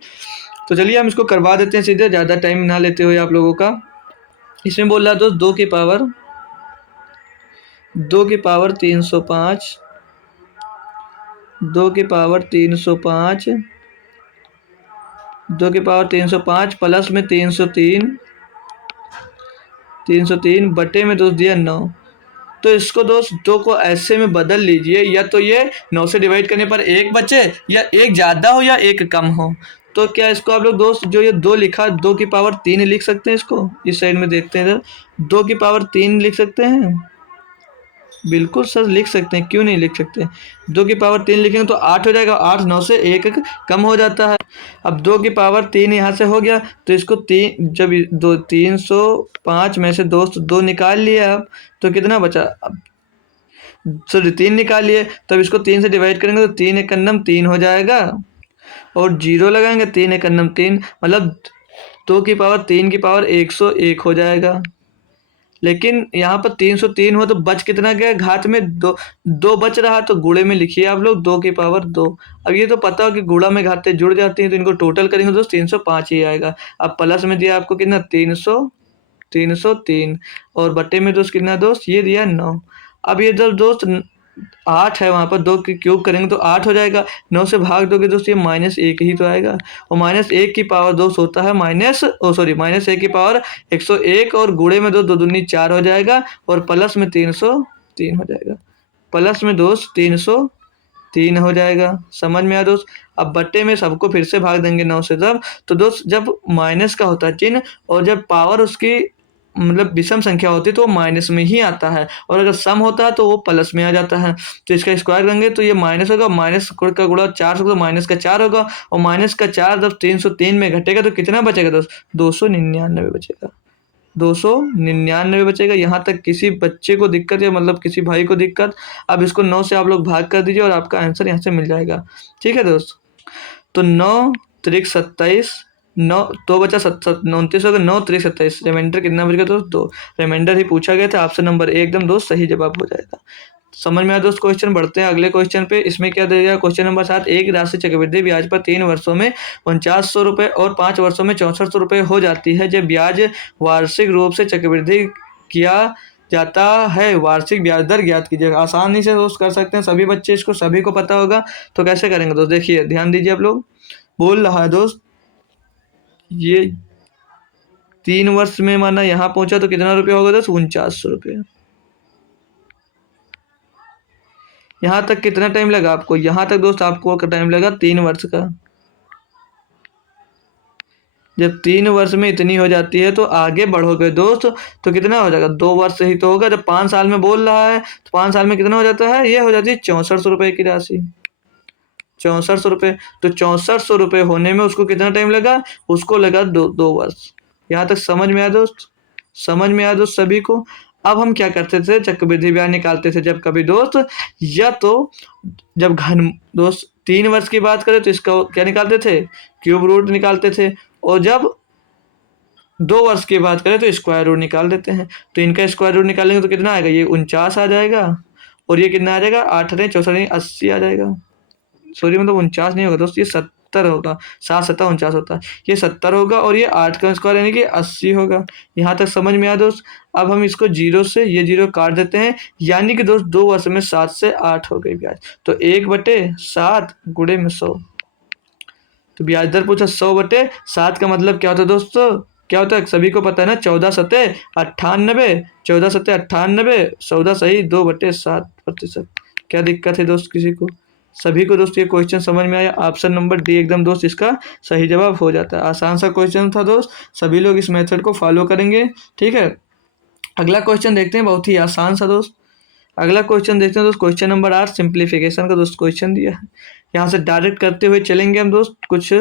तो चलिए हम इसको करवा देते हैं सीधे, ज़्यादा टाइम ना लेते हुए आप लोगों का। इसमें बोल रहा है दोस्त 2 की पावर 305, 2 की पावर 305, 2 की पावर 305 प्लस में 303 बटे में दोस्त दिया 9। तो इसको दोस्त 2 को ऐसे में बदल लीजिए, या तो ये 9 से डिवाइड करने पर 1 बचे, या 1 ज़्यादा हो या 1 कम हो। तो क्या इसको आप लोग दोस्त जो ये 2 लिखा 2 की पावर 3 लिख सकते हैं। इसको इस साइड में देखते हैं इधर, 2 की पावर 3 लिख सकते हैं। बिल्कुल सर लिख सकते हैं, क्यों नहीं लिख सकते। 2 की पावर 3 लिखेंगे तो 8 हो जाएगा, 8 9 से 1 कम हो जाता है। अब 2 की पावर 3 यहाँ से हो गया, तो इसको 3 जब 305 में से दोस्त 2 निकाल लिया, अब तो कितना बचा, अब सॉरी 3 निकाल लिए, तब इसको 3 से डिवाइड करेंगे तो 3 एकन्नम 3 हो जाएगा, और 0 लगाएंगे 3 एकन्नम 3, मतलब 2 की पावर 3 की पावर 101 हो जाएगा। लेकिन यहाँ पर 303 हुआ तो बच कितना गया, घात में 2 बच रहा, तो गुणे में लिखिए आप लोग 2 की पावर 2। अब ये तो पता हो कि गुणा में घातें जुड़ जाती हैं, तो इनको टोटल करेंगे दोस्त 305 ही आएगा। अब प्लस में दिया आपको कितना 303, और बटे में दोस्त कितना दोस्त ये दिया 9। अब ये जब दोस्त 8 है, वहाँ पर 2 की क्यूब करेंगे तो 8 हो जाएगा, 9 से भाग दोगे दोस्त ये -1 ही तो आएगा, और -1 की पावर दोस्त होता है -1 की पावर 101, और गुणे में 2 दूनी 4 हो जाएगा, और प्लस में 303 हो जाएगा, प्लस में दोस्त 303 हो जाएगा। समझ में आया दोस्त। अब बट्टे में सबको फिर से भाग देंगे 9 से, जब तो दोस्त जब माइनस का होता है चिन्ह, और जब पावर उसकी मतलब विषम संख्या होती है तो वो माइनस में ही आता है, और अगर सम होता है तो वो प्लस में आ जाता है। तो इसका स्क्वायर करेंगे तो ये माइनस होगा, माइनस का गुणा 4 से तो माइनस का 4 होगा, और माइनस का 4 जब 303 में घटेगा तो कितना बचेगा दोस्त 299 बचेगा, 299 बचेगा। यहाँ तक किसी बच्चे को दिक्कत या मतलब किसी भाई को दिक्कत, अब इसको 9 से आप लोग भाग कर दीजिए और आपका आंसर यहाँ से मिल जाएगा। ठीक है दोस्त, तो 9 त्रिक 27, 9 तो बचा 29 होगा, 9 त्रिक 27, रिमाइंडर कितना बचेगा दोस्त 2। रिमाइंडर ही पूछा गया था, ऑप्शन नंबर ए एकदम दोस्त सही जवाब हो जाएगा। समझ में आया दोस्त क्वेश्चन। बढ़ते हैं अगले क्वेश्चन पे। इसमें क्या दे दिया क्वेश्चन नंबर 7, एक राशि चक्रवृद्धि ब्याज पर 3 वर्षों में 4900 रुपये और 5 वर्षों में 6400 रुपये हो जाती है, जब ब्याज वार्षिक रूप से चक्रवृद्धि किया जाता है, वार्षिक ब्याज दर ज्ञात कीजिएगा। आसानी से दोस्त कर सकते हैं सभी बच्चे, इसको सभी को पता होगा। तो कैसे करेंगे दोस्त, देखिए ध्यान दीजिए आप लोग। बोल रहा है दोस्त ये 3 वर्ष में माना यहाँ पहुंचा तो कितना रुपया होगा दोस्त 4900 रुपये। यहाँ तक कितना टाइम लगा आपको, यहाँ तक दोस्त आपको टाइम लगा 3 वर्ष का। जब 3 वर्ष में इतनी हो जाती है तो आगे बढ़ोगे दोस्त तो कितना हो जाएगा 2 वर्ष ही तो होगा। जब 5 साल में बोल रहा है तो 5 साल में कितना हो जाता है, ये हो जाती है 6400 रुपये की राशि, 6400 रुपये। तो 6400 रुपये होने में उसको कितना टाइम लगा, उसको लगा 2 वर्ष। यहाँ तक समझ में आया दोस्त, समझ में आया दोस्त सभी को। अब हम क्या करते थे, चक्रवृद्धि ब्याज निकालते थे जब कभी दोस्त, या तो जब घन दोस्त 3 वर्ष की बात करें तो इसका क्या निकालते थे, क्यूब रूट निकालते थे, और जब 2 वर्ष की बात करें तो स्क्वायर रूट निकाल देते हैं। तो इनका स्क्वायर रूट निकालेंगे तो कितना आएगा, ये 49 आ जाएगा, और ये कितना आ जाएगा 8 64 80 आ जाएगा। सॉरी मतलब 49 नहीं होगा दोस्त, ये 70 होगा, 7 7 49 होता है, ये 70 होगा, और ये 8 का स्क्वायर यानी कि 80 होगा। यहाँ तक समझ में आया दोस्त। अब हम इसको 0 से ये 0 काट देते हैं, यानी कि दोस्त 2 वर्ष में 7 से 8 हो गई ब्याज, तो 1/7 गुणे में 100। तो ब्याज दर पूछा 100/7 का मतलब क्या होता है दोस्तों, क्या होता है सभी को पता है ना, 14 सत्ते 98, 14 सत्ते 98, 14 सही 2/7%। क्या दिक्कत है दोस्त किसी को, सभी को दोस्त ये क्वेश्चन समझ में आया। ऑप्शन नंबर डी एकदम दोस्त इसका सही जवाब हो जाता है। आसान सा क्वेश्चन था दोस्त, सभी लोग इस मेथड को फॉलो करेंगे। ठीक है, अगला क्वेश्चन देखते हैं, बहुत ही आसान सा दोस्त। अगला क्वेश्चन देखते हैं दोस्त, क्वेश्चन नंबर 8 सिंप्लीफिकेशन का दोस्त क्वेश्चन दिया है। यहाँ से डायरेक्ट करते हुए चलेंगे हम दोस्त, कुछ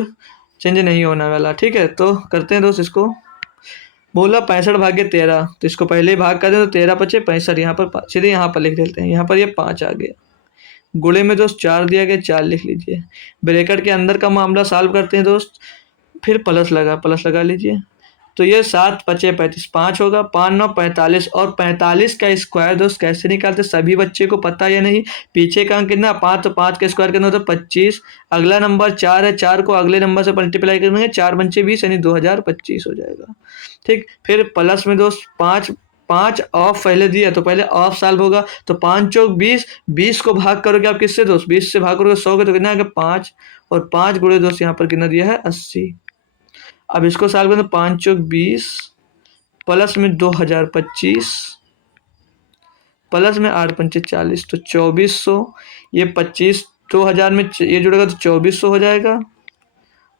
चेंज नहीं होने वाला। ठीक है, तो करते हैं दोस्त इसको। बोला 65/13, तो इसको पहले ही भाग कर दें तो 13×5 = 65, यहाँ पर सीधे यहाँ पर लिख देते हैं, यहाँ पर ये 5 आ गया। गुणे में दोस्त 4 दिया गया, 4 लिख लीजिए। ब्रैकेट के अंदर का मामला सॉल्व करते हैं दोस्त, फिर प्लस लगा लीजिए। तो ये 7×5 = 35, 5 होगा, 5×9 = 45, और 45 का स्क्वायर दोस्त कैसे निकालते सभी बच्चे को पता या नहीं। पीछे का अंक कितना 5, तो 5 का स्क्वायर कितना होता है 25। अगला नंबर 4 है, 4 को अगले नंबर से मल्टीप्लाई करेंगे, 4×5 = 20 यानी 2025 हो जाएगा। ठीक, फिर प्लस में दोस्त 5, 5 ऑफ पहले दिया तो पहले ऑफ सॉल्व होगा, तो 5 चौक 20, 20 को भाग करोगे आप किससे दोस्त, 20 से भाग करोगे 100 के, तो कितना आएगा 5, और 5 गुणे दोस्त यहाँ पर कितना दिया है 80। अब इसको सॉल्व करें तो 5 चौक 20 प्लस में 2025 प्लस में 8×5 = 40, तो 2400। ये 25 2000 में ये जुड़ेगा तो 2400 हो जाएगा,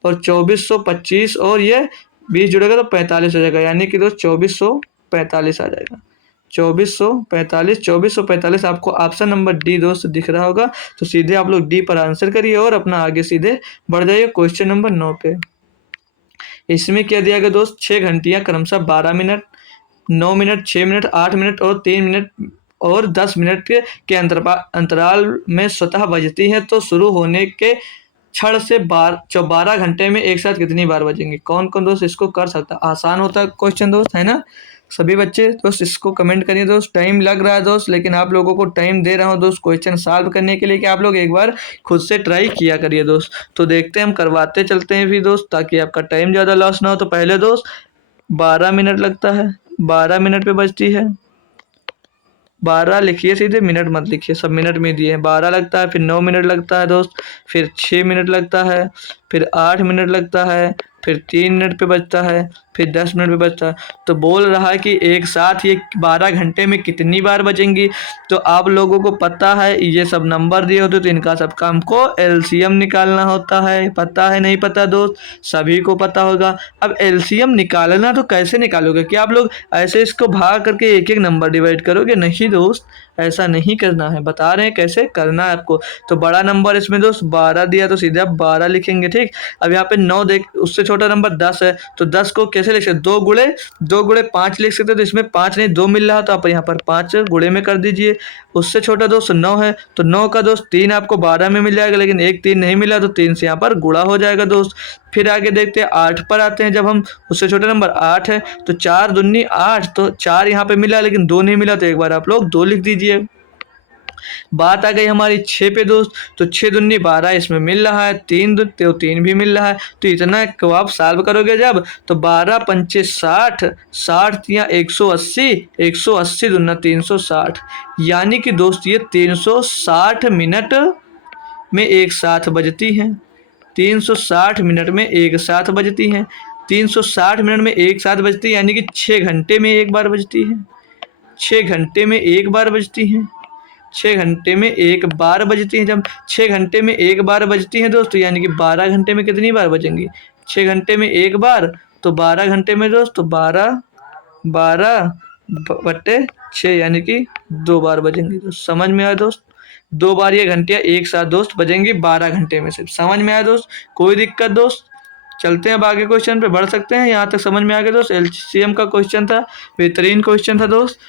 और 2425 और ये 20 जुड़ेगा तो 45 हो जाएगा, यानी कि दोस्त 2445 आ जाएगा। 2445 आपको ऑप्शन नंबर डी दोस्त दिख रहा होगा, तो सीधे आप लोग डी पर आंसर करिए और अपना आगे सीधे बढ़ जाइए क्वेश्चन नंबर 9 पे। इसमें क्या दिया गया दोस्त, 6 घंटियां क्रमशः 12 मिनट, 9 मिनट, 6 मिनट, 8 मिनट और 3 मिनट और 10 मिनट के अंतराल में स्वतः बजती हैं, तो शुरू होने के क्षण से 12 घंटे में एक साथ कितनी बार बजेंगे। कौन कौन दोस्त इसको कर सकता है, आसान होता है क्वेश्चन दोस्त, है ना। सभी बच्चे दोस्त इसको कमेंट करिए दोस्त। टाइम लग रहा है दोस्त, लेकिन आप लोगों को टाइम दे रहा हूँ दोस्त क्वेश्चन सॉल्व करने के लिए, कि आप लोग एक बार खुद से ट्राई किया करिए दोस्त। तो देखते हैं, हम करवाते चलते हैं भी दोस्त, ताकि आपका टाइम ज़्यादा लॉस ना हो। तो पहले दोस्त 12 मिनट लगता है, 12 मिनट पे बजती है, 12 लिखिए सीधे, मिनट मत लिखिए, सब मिनट में दिए हैं। 12 लगता है, फिर 9 मिनट लगता है दोस्त, फिर 6 मिनट लगता है, फिर 8 मिनट लगता है, फिर 3 मिनट पे बजता है, फिर 10 मिनट पे बजता है। तो बोल रहा है कि एक साथ ये 12 घंटे में कितनी बार बजेंगी। तो आप लोगों को पता है ये सब नंबर दिए होते, तो इनका सबका हमको एलसीएम निकालना होता है। पता है नहीं पता दोस्त, सभी को पता होगा। अब एलसीएम निकालना तो कैसे निकालोगे, क्या आप लोग ऐसे इसको भाग करके एक एक नंबर डिवाइड करोगे, नहीं दोस्त, ऐसा नहीं करना है, बता रहे हैं कैसे करना है आपको। तो बड़ा नंबर इसमें दोस्त 12 दिया, तो सीधे आप 12 लिखेंगे। ठीक, अब यहाँ पे 9 देख, उससे छोटा नंबर 10 है, तो 10 को कैसे लिख सकते, 2 गुणे 5 लिख सकते, तो इसमें 5 नहीं 2 मिल रहा, तो आप यहाँ पर 5 गुणे में कर दीजिए। उससे छोटा दोस्त 9 है, तो 9 का दोस्त 3 आपको 12 में मिल जाएगा, लेकिन एक 3 नहीं मिला, तो 3 से यहाँ पर गुणा हो जाएगा दोस्त। फिर आगे देखते हैं 8 पर आते हैं, जब हम उससे छोटा नंबर 8 है, तो 4 दूनी 8, तो 4 यहाँ पे मिला लेकिन 2 नहीं मिला, तो एक बार आप लोग 2 लिख दीजिए। बात आ गई हमारी 6 पे दोस्त, तो 6 दूनी 12 इसमें मिल रहा है, 3 तो 3 भी मिल रहा है, तो इतना को आप सॉल्व करोगे जब, तो 12×5 = 60, 60 या 180, 180 दूना 360, यानी कि दोस्त ये 360 मिनट में एक साथ बजती हैं। 360 मिनट में एक साथ बजती हैं, 360 मिनट में एक साथ बजती है, यानी कि 6 घंटे में एक बार बजती है, 6 घंटे में एक बार बजती हैं, 6 घंटे में एक बार बजती हैं। जब 6 घंटे में एक बार बजती हैं दोस्तों, यानी कि 12 घंटे में कितनी बार बजेंगी, 6 घंटे में एक बार, तो 12 घंटे में दोस्त, तो 12/6 यानी कि 2 बार बजेंगी दोस्त। समझ में आया दोस्त, 2 बार ये घंटियाँ एक साथ दोस्त बजेंगी 12 घंटे में सिर्फ। समझ में आया दोस्त, कोई दिक्कत दोस्त। चलते हैं अब आगे क्वेश्चन पे बढ़ सकते हैं, यहाँ तक समझ में आ गया दोस्त। एलसीएम का क्वेश्चन था, बेहतरीन क्वेश्चन था दोस्त।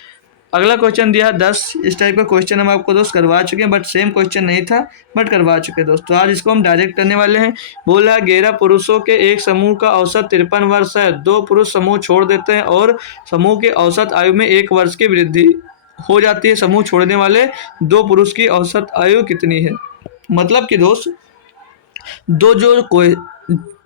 अगला क्वेश्चन दिया है 10, इस टाइप का क्वेश्चन हम आपको दोस्त करवा चुके हैं, बट सेम क्वेश्चन नहीं था, बट करवा चुके हैं दोस्त। तो आज इसको हम डायरेक्ट करने वाले हैं। बोल रहा है 11 पुरुषों के एक समूह का औसत 53 वर्ष है, 2 पुरुष समूह छोड़ देते हैं और समूह के औसत आयु में 1 वर्ष की वृद्धि हो जाती है। समूह छोड़ने वाले 2 पुरुष की औसत आयु कितनी है। मतलब कि दोस्त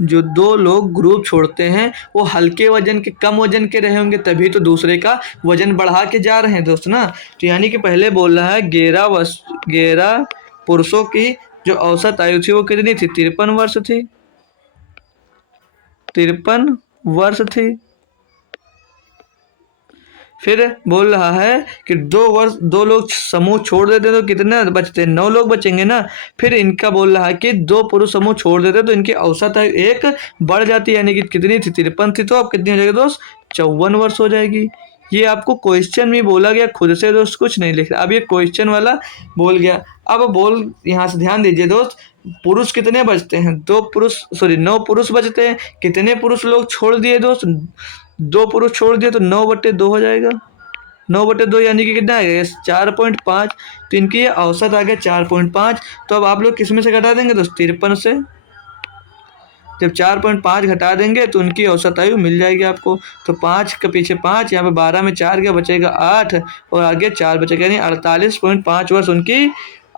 जो 2 लोग ग्रुप छोड़ते हैं, वो हल्के वजन के कम वजन के रहे होंगे, तभी तो दूसरे का वजन बढ़ा के जा रहे हैं दोस्त ना। तो यानी कि पहले बोल रहा है 11 पुरुषों की जो औसत आयु थी वो कितनी थी, 53 वर्ष थी, 53 वर्ष थी। फिर बोल रहा है कि 2 लोग समूह छोड़ देते तो कितने बचते, 9 लोग बचेंगे ना। फिर इनका बोल रहा है कि 2 पुरुष समूह छोड़ देते तो इनकी औसत आयु 1 बढ़ जाती है, यानी कि कितनी थी, 53 थी, तो अब कितनी हो जाएगी दोस्त, 54 वर्ष हो जाएगी। ये आपको क्वेश्चन में बोला गया, खुद से दोस्त कुछ नहीं लिख रहा। अब ये क्वेश्चन वाला बोल गया। अब बोल यहाँ से ध्यान दीजिए दोस्त, पुरुष कितने बचते हैं? 2 पुरुष, सॉरी 9 पुरुष बचते हैं। कितने पुरुष लोग छोड़ दिए दोस्त? 2 पुरुष छोड़ दिए तो 9/2 हो जाएगा। 9/2 यानी कि कितना आएगा? 4.5। तो इनकी ये औसत आ गया 4.5। तो अब आप लोग किस में से घटा देंगे दोस्त? 53 से। जब 4.5 घटा देंगे तो उनकी औसत आयु मिल जाएगी आपको। तो 5 के पीछे 5, यहाँ पे 12 में 4 गया, बचेगा 8 और आगे 4 बचेगा, यानी 48.5 वर्ष उनकी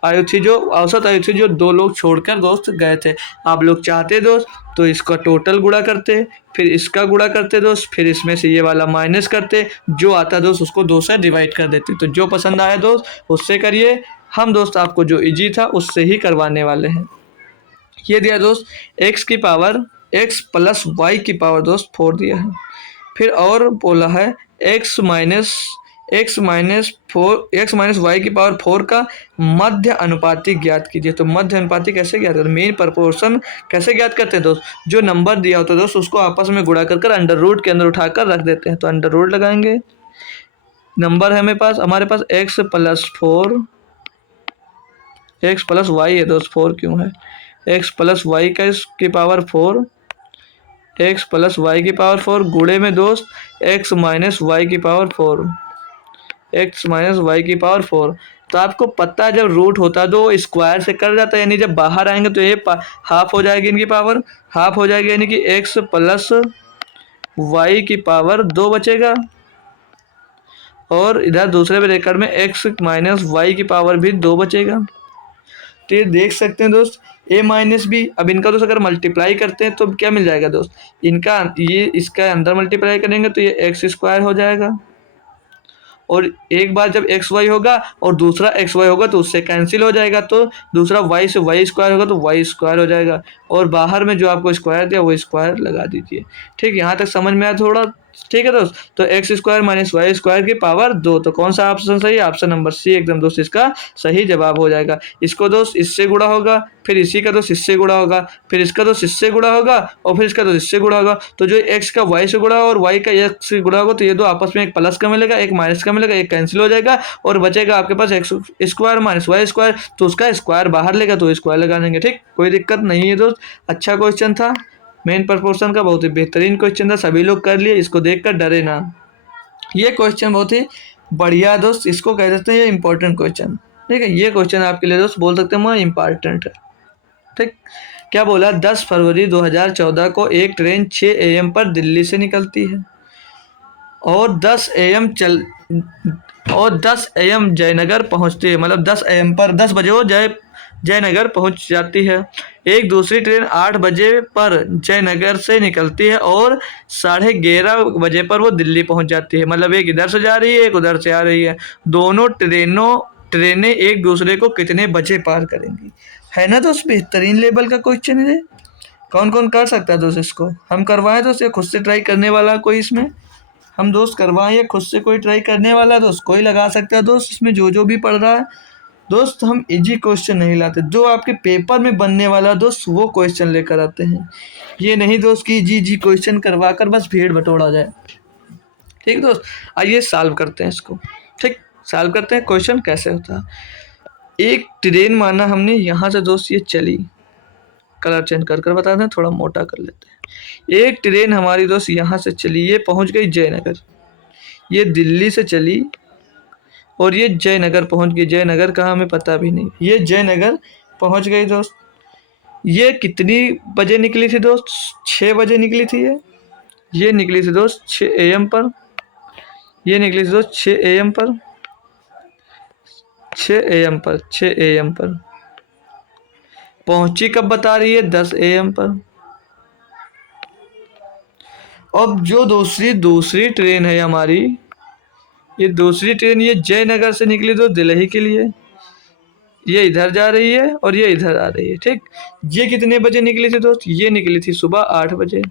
आयु थी, जो औसत आयु थी, जो 2 लोग छोड़कर दोस्त गए थे। आप लोग चाहते दोस्त तो इसका टोटल गुणा करते, फिर इसका गुणा करते दोस्त, फिर इसमें से ये वाला माइनस करते, जो आता दोस्त उसको 2 से डिवाइड कर देते। तो जो पसंद आया दोस्त उससे करिए। हम दोस्त आपको जो इजी था उससे ही करवाने वाले हैं। ये दिया दोस्त x की पावर x प्लस वाई की पावर दोस्त 4 दिया है। फिर और बोला है x माइनस वाई की पावर 4 का मध्य अनुपाती ज्ञात कीजिए। तो मध्य अनुपाती कैसे ज्ञात करते हैं? मेन प्रपोर्शन कैसे ज्ञात करते हैं दोस्त? जो नंबर दिया होता है दोस्त उसको आपस में गुणा कर अंडर रूट के अंदर उठाकर रख देते हैं। तो अंडर रूट लगाएंगे, नंबर है हमारे पास x प्लस वाई है दोस्त। 4 क्यों है? x प्लस वाई का की पावर 4, x प्लस वाई की पावर 4 गुणे में दोस्त x माइनस वाई की पावर 4, x माइनस वाई की पावर 4। तो आपको पता है जब रूट होता है तो स्क्वायर से कर जाता है, यानी जब बाहर आएंगे तो ये हाफ हो जाएगी, इनकी पावर हाफ हो जाएगी, यानी कि x प्लस वाई की पावर 2 बचेगा। और इधर दूसरे ब्रैकेट में x माइनस वाई की पावर भी 2 बचेगा। तो ये देख सकते हैं दोस्त a माइनस बी। अब इनका दोस्त अगर मल्टीप्लाई करते हैं तो क्या मिल जाएगा दोस्त? इनका ये इसका अंदर मल्टीप्लाई करेंगे तो ये एक्स स्क्वायर हो जाएगा, और एक बार जब एक्स वाई होगा और दूसरा एक्स वाई होगा तो उससे कैंसिल हो जाएगा, तो दूसरा वाई से वाई स्क्वायर होगा तो वाई स्क्वायर हो जाएगा, और बाहर में जो आपको स्क्वायर दिया वो स्क्वायर लगा दीजिए। ठीक, यहाँ तक समझ में आया थोड़ा? ठीक है दोस्त। तो x square minus Y square की पावर 2। तो कौन सा ऑप्शन सही है? ऑप्शन नंबर सी एकदम दोस्त इसका सही जवाब हो जाएगा। इसको दोस्त इससे गुणा होगा, फिर इसी का दोस्त इससे गुणा होगा, फिर इसका दोस्त इससे गुणा होगा, और फिर इसका दोस्त इससे गुणा होगा। तो जो एक्स का वाई से गुणा और वाई का एक्स से गुणा होगा तो ये दो आपस में एक प्लस का मिलेगा, एक माइनस का मिलेगा, एक कैंसिल हो जाएगा और बचेगा आपके पास X square minus Y square. तो उसका स्क्वायर बाहर लेगा तो स्क्वायर लगा देंगे। ठीक, कोई दिक्कत नहीं है दोस्त। अच्छा क्वेश्चन था, मेन प्रपोर्शन का बहुत ही बेहतरीन क्वेश्चन था, सभी लोग कर लिए, इसको देखकर डरे ना। ये क्वेश्चन बहुत ही बढ़िया दोस्त, इसको कह देते हैं ये इंपॉर्टेंट क्वेश्चन। ठीक है, ये क्वेश्चन आपके लिए दोस्त बोल सकते हैं मैं इंपॉर्टेंट है। ठीक, क्या बोला? 10 फरवरी 2014 को एक ट्रेन 6 AM पर दिल्ली से निकलती है और 10 AM जयनगर पहुंचती है। मतलब 10 AM पर 10 बजे वो जयनगर पहुंच जाती है। एक दूसरी ट्रेन 8 बजे पर जयनगर से निकलती है और 11:30 बजे पर वो दिल्ली पहुंच जाती है। मतलब एक इधर से जा रही है, एक उधर से आ रही है। दोनों ट्रेनें एक दूसरे को कितने बजे पार करेंगी? है ना दोस्त बेहतरीन लेवल का क्वेश्चन है। कौन कौन कर सकता है दोस्त इसको? हम करवाएं दोस्त या खुद से ट्राई करने वाला कोई इसमें? हम दोस्त करवाएं या खुद से कोई ट्राई करने वाला दोस्त? कोई लगा सकता है दोस्त इसमें जो भी पढ़ रहा है। दोस्त हम इजी क्वेश्चन नहीं लाते, जो आपके पेपर में बनने वाला दोस्त वो क्वेश्चन लेकर आते हैं। ये नहीं दोस्त कि इजी क्वेश्चन करवा कर बस भीड़ बटोरा जाए। ठीक दोस्त, आइए सॉल्व करते हैं इसको। ठीक, सॉल्व करते हैं। क्वेश्चन कैसे होता है? एक ट्रेन माना हमने यहाँ से दोस्त ये चली, कलर चेंज कर बताते हैं, थोड़ा मोटा कर लेते हैं। एक ट्रेन हमारी दोस्त यहाँ से चली, ये पहुँच गई जयनगर। ये दिल्ली से चली और ये जयनगर पहुँच गई। जयनगर कहाँ हमें पता भी नहीं, ये जयनगर पहुँच गई दोस्त। ये कितनी बजे निकली थी दोस्त? 6 बजे निकली थी। ये निकली थी दोस्त 6 AM पर। ये निकली थी दोस्त 6 AM पर, 6 AM पर, 6 AM पर। पहुंची कब बता रही है? 10 AM पर। अब जो दूसरी ट्रेन है हमारी, ये दूसरी ट्रेन ये जयनगर से निकली तो दिल्ली के लिए, ये इधर जा रही है और ये इधर आ रही है। ठीक, ये कितने बजे निकली थी दोस्त? ये निकली थी सुबह 8 बजे।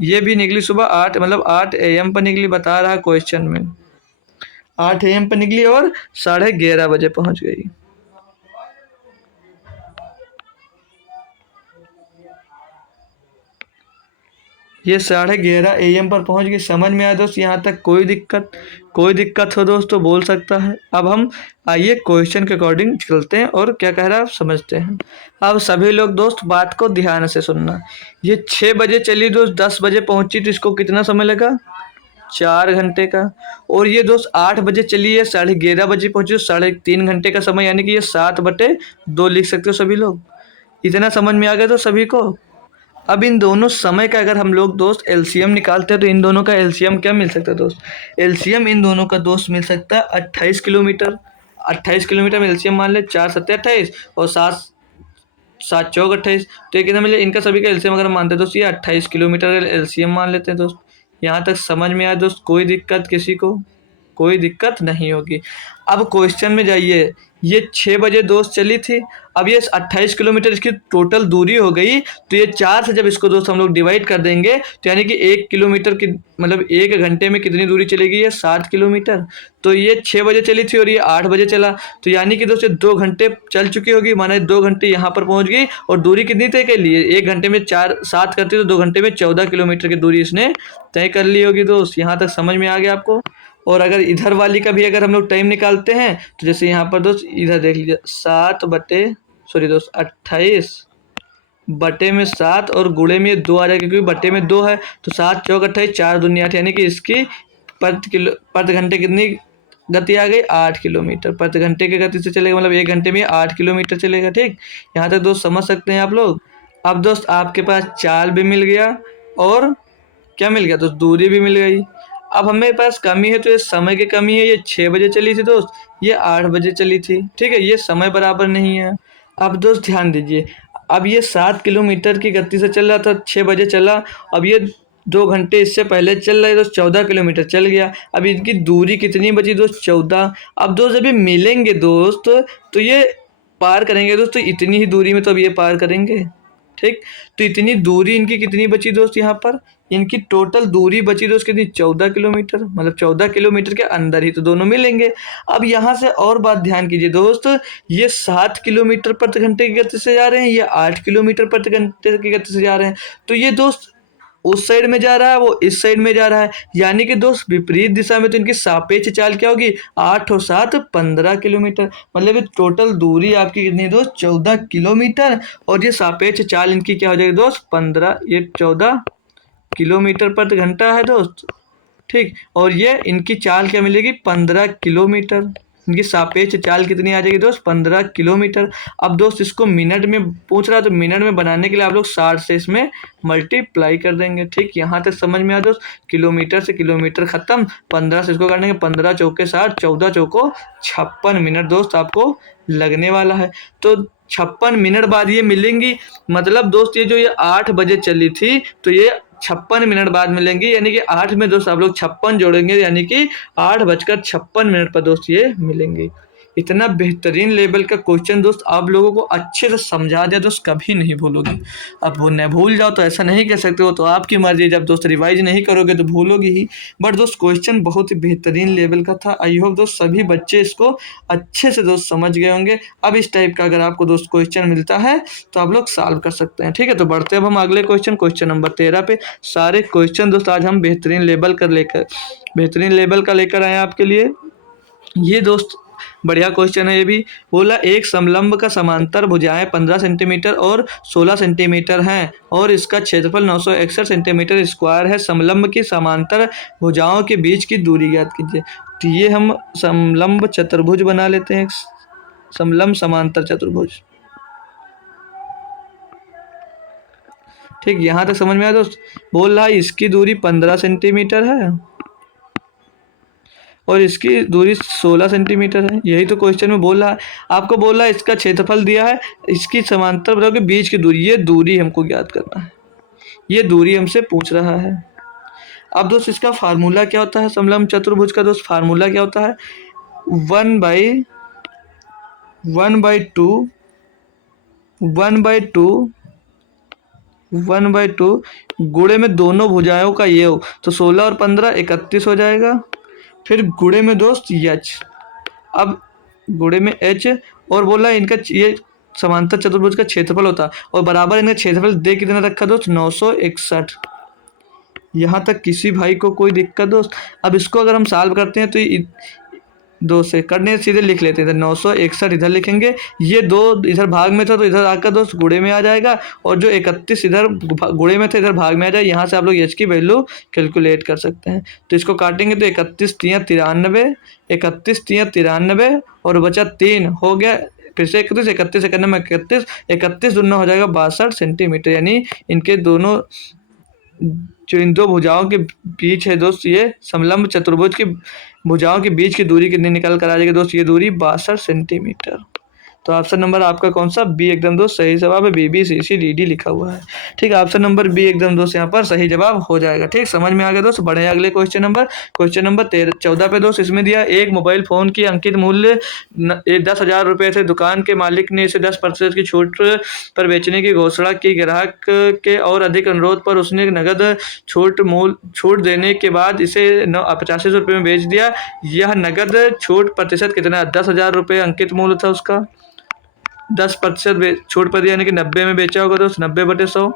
ये भी निकली सुबह 8, मतलब 8 AM पर निकली, बता रहा क्वेश्चन में। 8 AM पर निकली और 11:30 बजे पहुंच गई। ये 11:30 AM पर पहुंच गई। समझ में आया दोस्त यहाँ तक? कोई दिक्कत हो दोस्त तो बोल सकता है। अब हम आइए क्वेश्चन के अकॉर्डिंग चलते हैं और क्या कह रहा है आप समझते हैं। अब सभी लोग दोस्त बात को ध्यान से सुनना। ये 6 बजे चली दोस्त, 10 बजे पहुंची तो इसको कितना समय लगा? 4 घंटे का। और ये दोस्त 8 बजे चली है, 11:30 बजे पहुंची तो 3.5 घंटे का समय, यानी कि ये 7/2 लिख सकते हो सभी लोग। इतना समझ में आ गया तो सभी को। अब इन दोनों समय का अगर हम लोग दोस्त एलसीएम निकालते हैं तो इन दोनों का एलसीएम क्या मिल सकता है दोस्त? एलसीएम इन दोनों का दोस्त मिल सकता है 28 किलोमीटर। 28 किलोमीटर में एलसीएम मान ले, 4 7 28 और 7 7 चौक 28, तो ये कितना मिले? इनका सभी का एलसीएम अगर हम मानते हैं दोस्त, ये 28 किलोमीटर का एलसीएम मान लेते हैं दोस्त। यहाँ तक समझ में आया दोस्त? कोई दिक्कत किसी को? कोई दिक्कत नहीं होगी। अब क्वेश्चन में जाइए। ये 6 बजे दोस्त चली थी, अब ये 28 किलोमीटर इसकी टोटल दूरी हो गई, तो ये 4 से जब इसको दोस्त हम लोग डिवाइड कर देंगे तो यानी कि 1 किलोमीटर की मतलब 1 घंटे में कितनी दूरी चलेगी? ये 7 किलोमीटर। तो ये 6 बजे चली थी और ये 8 बजे चला, तो यानी कि दोस्त ये 2 घंटे चल चुकी होगी, माना 2 घंटे यहाँ पर पहुँच गई और दूरी कितनी तय कर ली है? 1 घंटे में 4 7 करती तो 2 घंटे में 14 किलोमीटर की दूरी इसने तय कर ली होगी दोस्त। यहाँ तक समझ में आ गया आपको? और अगर इधर वाली का भी अगर हम लोग टाइम निकालते हैं तो जैसे यहाँ पर दोस्त इधर देख लीजिए, 28/7 और गुणे में 2 आ जाएगा क्योंकि बटे में 2 है, तो 7 चौक 28, 4 दूनी 8, यानी कि इसकी प्रति घंटे कितनी गति आ गई? 8 किलोमीटर प्रति घंटे की गति से चलेगा, मतलब 1 घंटे में 8 किलोमीटर चलेगा। ठीक, यहाँ तक दोस्त समझ सकते हैं आप लोग। अब दोस्त आपके पास चाल भी मिल गया और क्या मिल गया दोस्त? दूरी भी मिल गई। अब हमें पास कमी है तो ये समय की कमी है। ये 6 बजे चली थी दोस्त, ये 8 बजे चली थी। ठीक है, ये समय बराबर नहीं है। अब दोस्त ध्यान दीजिए, अब ये 7 किलोमीटर की गति से चल रहा था, 6 बजे चला, अब ये 2 घंटे इससे पहले चल रहा है दोस्त, 14 किलोमीटर चल गया। अब इनकी दूरी कितनी बची दोस्त? 14। अब दोस्त जब ये मिलेंगे दोस्त तो ये पार करेंगे दोस्त, तो इतनी ही दूरी में तो अब ये पार करेंगे। ठीक, तो इतनी दूरी इनकी कितनी बची दोस्त? यहाँ पर इनकी टोटल दूरी बची दोस्त कितनी? 14 किलोमीटर, मतलब 14 किलोमीटर के अंदर ही तो दोनों मिलेंगे। अब यहाँ से और बात ध्यान कीजिए दोस्त, ये 7 किलोमीटर प्रति घंटे की गति से जा रहे हैं, ये 8 किलोमीटर प्रति घंटे की गति से जा रहे हैं, तो ये दोस्त उस साइड में जा रहा है, वो इस साइड में जा रहा है, यानी कि दोस्त विपरीत दिशा में, तो इनकी सापेक्ष चाल क्या होगी? 8 और 7 15 किलोमीटर, मतलब ये टोटल दूरी आपकी कितनी है दोस्त? 14 किलोमीटर, और ये सापेक्ष चाल इनकी क्या हो जाएगी दोस्त? 15, ये 14 किलोमीटर प्रति घंटा है दोस्त। ठीक, और ये इनकी चाल क्या मिलेगी? 15 किलोमीटर। इनकी सापेक्ष चाल कितनी आ जाएगी दोस्त? 15 किलोमीटर। अब दोस्त इसको मिनट में पूछ रहा है तो मिनट में बनाने के लिए आप लोग 60 से इसमें मल्टीप्लाई कर देंगे। ठीक, यहाँ तक समझ में आया दोस्त? किलोमीटर से किलोमीटर खत्म, 15 से इसको काटेंगे, 15 चौके 60, 14 चौको 56 मिनट दोस्त आपको लगने वाला है। तो 56 मिनट बाद ये मिलेंगी, मतलब दोस्त ये जो ये 8 बजे चली थी तो ये 56 मिनट बाद मिलेंगी, यानी कि 8 में दोस्त आप लोग 56 जोड़ेंगे, यानी कि 8:56 पर दोस्त ये मिलेंगी। इतना बेहतरीन लेवल का क्वेश्चन दोस्त आप लोगों को अच्छे से समझा दिया दोस्त, कभी नहीं भूलोगे। अब वो न भूल जाओ तो ऐसा नहीं कह सकते हो, तो आपकी मर्जी, जब दोस्त रिवाइज नहीं करोगे तो भूलोगे ही। बट दोस्त क्वेश्चन बहुत ही बेहतरीन लेवल का था। आई होप दोस्त सभी बच्चे इसको अच्छे से दोस्त समझ गए होंगे। अब इस टाइप का अगर आपको दोस्त क्वेश्चन मिलता है तो आप लोग सॉल्व कर सकते हैं। ठीक है, तो बढ़ते अब हम अगले क्वेश्चन नंबर 13 पे। सारे क्वेश्चन दोस्त आज हम बेहतरीन लेवल का लेकर आए आपके लिए। ये दोस्त बढ़िया क्वेश्चन है। ये भी बोला, एक समलंब का समांतर भुजाएं 15 सेंटीमीटर और 16 सेंटीमीटर हैं और इसका क्षेत्रफल 961 सेंटीमीटर स्क्वायर है। समलंब की समांतर भुजाओं के बीच की दूरी ज्ञात कीजिए। तो ये हम समलंब चतुर्भुज बना लेते हैं, समलंब समांतर चतुर्भुज। ठीक, यहाँ तक समझ में आया दोस्त? बोल रहा है इसकी दूरी 15 सेंटीमीटर है और इसकी दूरी 16 सेंटीमीटर है। यही तो क्वेश्चन में बोल रहा है। आपको बोल रहा है इसका क्षेत्रफल दिया है, इसकी समांतर भुजाओं के बीच की दूरी, ये दूरी हमको ज्ञात करना है, ये दूरी हमसे पूछ रहा है। अब दोस्त इसका फार्मूला क्या होता है? समलंब चतुर्भुज का दोस्त फार्मूला क्या होता है? 1/2 गुणे में दोनों भुजाओं का योग, तो 16 और 15 31 हो जाएगा। फिर गुणे में दोस्त एच, अब गुणे में एच, और बोला इनका ये समांतर चतुर्भुज का क्षेत्रफल होता है, और बराबर इनका क्षेत्रफल दे कितना रखा दोस्त? 961। यहाँ तक किसी भाई को कोई दिक्कत दोस्त? अब इसको अगर हम सॉल्व करते हैं तो दो से करने सीधे लिख लेते हैं, इधर 961 इधर लिखेंगे, ये दो इधर भाग में था तो इधर आकर दोस्त गुणे में आ जाएगा, और जो 31 इधर गुणे में था इधर भाग में आ जाएगा। यहाँ से आप लोग एच की वैल्यू कैलकुलेट कर सकते हैं। तो इसको काटेंगे तो 31 तियाँ 93, 31 तियाँ 93 और बचा 3 हो गया, फिर से 31, 31 से करने में 31, 31 दूना हो जाएगा 62 सेंटीमीटर। यानी इनके दोनों जो इन दो भुजाओं के बीच है दोस्त, ये समलंब चतुर्भुज की भुजाओं के बीच की दूरी कितनी निकल कर आ जाएगी दोस्त? ये दूरी 62 सेंटीमीटर। तो ऑप्शन नंबर आपका कौन सा? बी एकदम दोस्त सही जवाब है। B B C C D D लिखा हुआ है। ठीक है, ऑप्शन नंबर बी एकदम दोस्त यहाँ पर सही जवाब हो जाएगा। ठीक, समझ में आ गया दोस्त। बढ़े अगले क्वेश्चन नंबर 14 पे दोस्त। इसमें दिया एक मोबाइल फोन की अंकित मूल्य 10,000 रुपये थे। दुकान के मालिक ने इसे 10% की छूट पर बेचने की घोषणा की। ग्राहक के और अधिक अनुरोध पर उसने नगद छूट देने के बाद इसे 85 रुपये में बेच दिया। यह नगद छूट प्रतिशत कितना है? 10,000 रुपये अंकित मूल्य था उसका, 10% छूट पर दिया यानी कि 90 में बेचा होगा दोस्त, 90/100।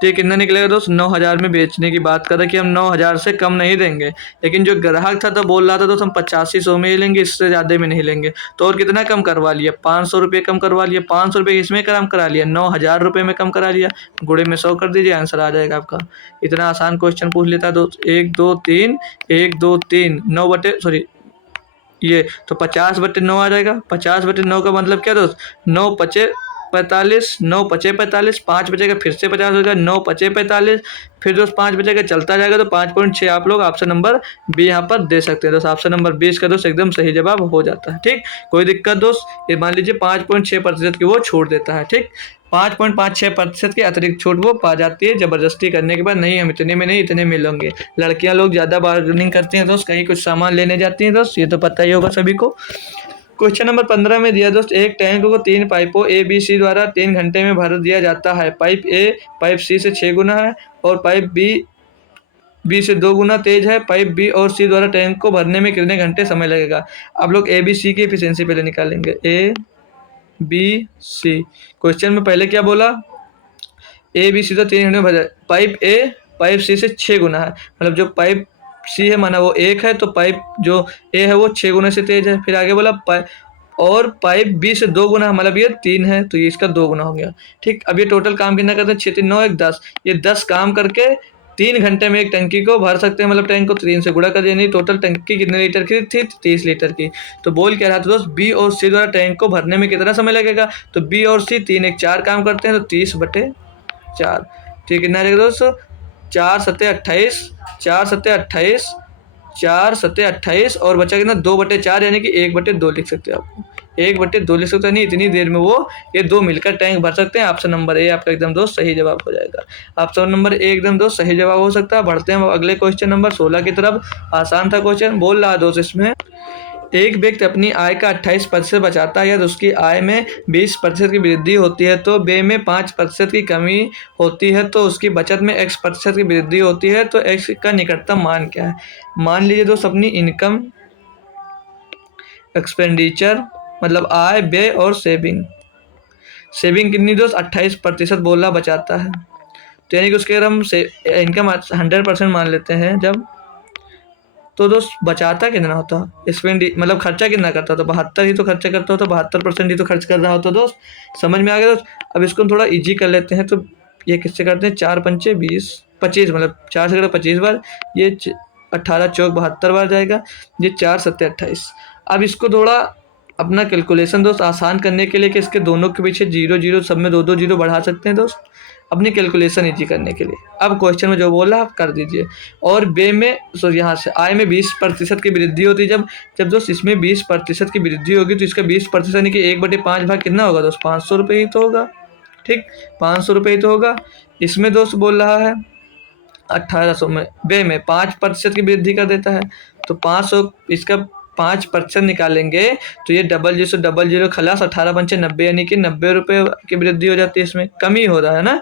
तो ये कितना निकलेगा दोस्त? 9,000 में बेचने की बात कर रहे कि हम 9,000 से कम नहीं देंगे। लेकिन जो ग्राहक था तो बोल रहा था दोस्त हम 85-100 में ही लेंगे, इससे ज़्यादा में नहीं लेंगे। तो और कितना कम करवा लिया? 500 रुपये कम करवा लिया। 500 रुपये इसमें कम करा लिया, 9,000 रुपये में कम करा लिया। गुणे में 100 कर दीजिए, आंसर आ जाएगा आपका। इतना आसान क्वेश्चन पूछ लेता है दोस्त। 1 2 3 1 2 3 9 बटे सॉरी ये तो 50/9 आ जाएगा। 50/9 का मतलब क्या दोस्त? 9 पचे 45, 9 पचे 45, 5 बचेगा, फिर से 50 हो गया, 9 पचे 45, फिर दोस्त 5 बचेगा, चलता जाएगा। तो 5.6 आप लोग ऑप्शन नंबर बी यहाँ पर दे सकते हैं दोस्त। ऑप्शन नंबर 20 का दोस्त एकदम सही जवाब हो जाता है। ठीक, कोई दिक्कत दोस्त? ये मान लीजिए 5.6% की वो छोड़ देता है। ठीक, 5.56% की अतिरिक्त छूट वो पा जाती है जबरदस्ती करने के बाद। नहीं हम इतने में नहीं, इतने में लेंगे। लड़कियां लोग ज़्यादा बार्गेनिंग करती हैं दोस्त, कहीं कुछ सामान लेने जाती हैं दोस्त, ये तो पता ही होगा सभी को। क्वेश्चन नंबर 15 में दिया दोस्त, एक टैंक को 3 पाइपों ए बी सी द्वारा 3 घंटे में भर दिया जाता है। पाइप ए पाइप सी से 6 गुना है और पाइप बी से 2 गुना तेज है। पाइप बी और सी द्वारा टैंक को भरने में कितने घंटे समय लगेगा? आप लोग ए बी सी की एफिशिएंसी पहले निकालेंगे। ए बी सी, क्वेश्चन में पहले क्या बोला? ए बी सी तो 3 घंटे में भर, पाइप ए पाइप सी से 6 गुना है, मतलब जो पाइप सी है माना वो 1 है, तो पाइप जो ए है वो 6 गुना से तेज है। फिर आगे बोला और पाइप बी से 2 गुना, मतलब ये 3 है तो ये इसका 2 गुना हो गया। ठीक, अब ये टोटल काम कितना करते हैं? 6 3 9 1 10, ये 10 काम करके 3 घंटे में एक टंकी को भर सकते हैं। मतलब टैंक को 3 से गुणा कर दिया, नहीं टोटल टंकी कितने लीटर की थी? 30 लीटर की। तो बोल क्या रहा था दोस्त? बी और सी द्वारा टैंक को भरने में कितना समय लगेगा? तो बी और सी 3 1 4 काम करते हैं, तो 30/4। ठीक, कितना रहेगा दोस्त? 4 7 28, 4 7 28, 4 7 28 और बचा कितना? 2/4, यानी कि 1/2 लिख सकते हैं आपको। 1/2 लिख सकते हैं, नहीं इतनी देर में वो ये 2 मिलकर टैंक भर सकते हैं। ऑप्शन नंबर ए आपका एकदम दोस्त सही जवाब हो जाएगा। ऑप्शन नंबर ए एकदम दोस्त सही जवाब हो सकता है। बढ़ते हैं अगले क्वेश्चन नंबर 16 की तरफ। आसान था क्वेश्चन। बोल रहा है दोस्त इसमें, एक व्यक्ति अपनी आय का 28% बचाता है, यदि उसकी आय में 20% की वृद्धि होती है तो व्यय में 5% की कमी होती है, तो उसकी बचत में x% की वृद्धि होती है, तो x का निकटतम मान क्या है? मान लीजिए दोस्त अपनी इनकम, एक्सपेंडिचर मतलब आय, व्यय और सेविंग कितनी दोस्त? 28% बोला बचाता है। तो यानी कि उसके अगर हम इनकम 100% मान लेते हैं जब, तो दोस्त बचाता कितना होता? मतलब खर्चा कितना करता था? 72 ही तो खर्चा करता होता, 72% ही तो खर्च कर रहा होता दोस्त। समझ में आ गया दोस्त? अब इसको थोड़ा इजी कर लेते हैं। तो ये किससे करते हैं? 4 पंचे 20, 25, मतलब 4 से 25 बार, ये 18 चौक 72 बार जाएगा, ये 4 7 28। अब इसको थोड़ा अपना कैलकुलेशन दोस्त आसान करने के लिए कि इसके दोनों के पीछे 0 0 सब में 2 2 0 बढ़ा सकते हैं दोस्त, अपनी कैलकुलेशन इजी करने के लिए। अब क्वेश्चन में जो बोला आप कर दीजिए। और व्यय में यहाँ से आय में 20% की वृद्धि होती है। जब दोस्त इसमें 20% की वृद्धि होगी तो इसका 20% यानी कि 1/5 भाग कितना होगा दोस्त? 500 रुपये ही तो होगा। ठीक, 500 रुपये ही तो होगा। इसमें दोस्त बोल रहा है 1800 में व्यय में 5% की वृद्धि कर देता है, तो 500 इसका 5% निकालेंगे तो ये डबल जीरो खलास 18 पंचे 90, यानी कि 90 रुपये की वृद्धि हो जाती है। इसमें कमी हो रहा है ना,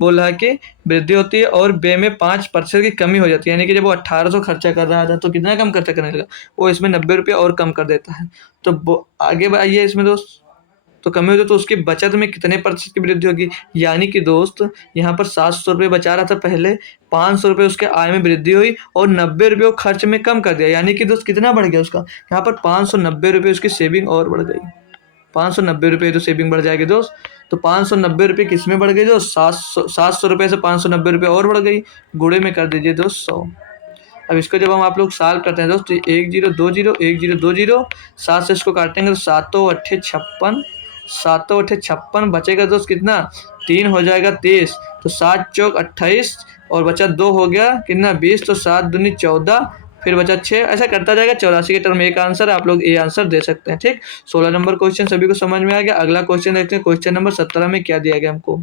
बोल रहा है कि वृद्धि होती है और व्यय में 5% की कमी हो जाती है, यानी कि जब वो 1800 खर्चा कर रहा था तो कितना कम खर्चा करने लगा? वो इसमें 90 रुपये और कम कर देता है। तो आगे आइए इसमें दोस्त, तो कमी होती है तो उसकी बचत में कितने प्रतिशत की वृद्धि होगी। यानी कि दोस्त यहाँ पर 700 रुपये बचा रहा था पहले, 500 रुपये उसके आय में वृद्धि हुई और 90 रुपये वो खर्च में कम कर दिया। यानी कि दोस्त कितना बढ़ गया उसका, यहाँ पर 590 रुपये उसकी सेविंग और बढ़ गई। 590 रुपये तो सेविंग बढ़ जाएगी दोस्त। तो 590 रुपये किस में बढ़ गई दोस्त, 700 रुपये से 590 रुपये और बढ़ गई। गुणे में कर दीजिए दोस्त 100। अब इसको जब हम आप लोग सॉल्व करते हैं दोस्त, तो 1 0 2 0 1 0 2 0, 7 से इसको काटेंगे तो 7 8 56, 7 8 56 बचेगा दोस्त कितना, 3 हो जाएगा 23, तो 7 चौक 28 और बचा 2 हो गया कितना 20, तो 7 दूनी 14, फिर बचा 6, ऐसा करता जाएगा। 84 के टर्म में एक आंसर, आप लोग ए आंसर दे सकते हैं। ठीक, 16 नंबर क्वेश्चन सभी को समझ में आ गया। अगला क्वेश्चन देखते हैं, क्वेश्चन नंबर 17 में क्या दिया गया हमको।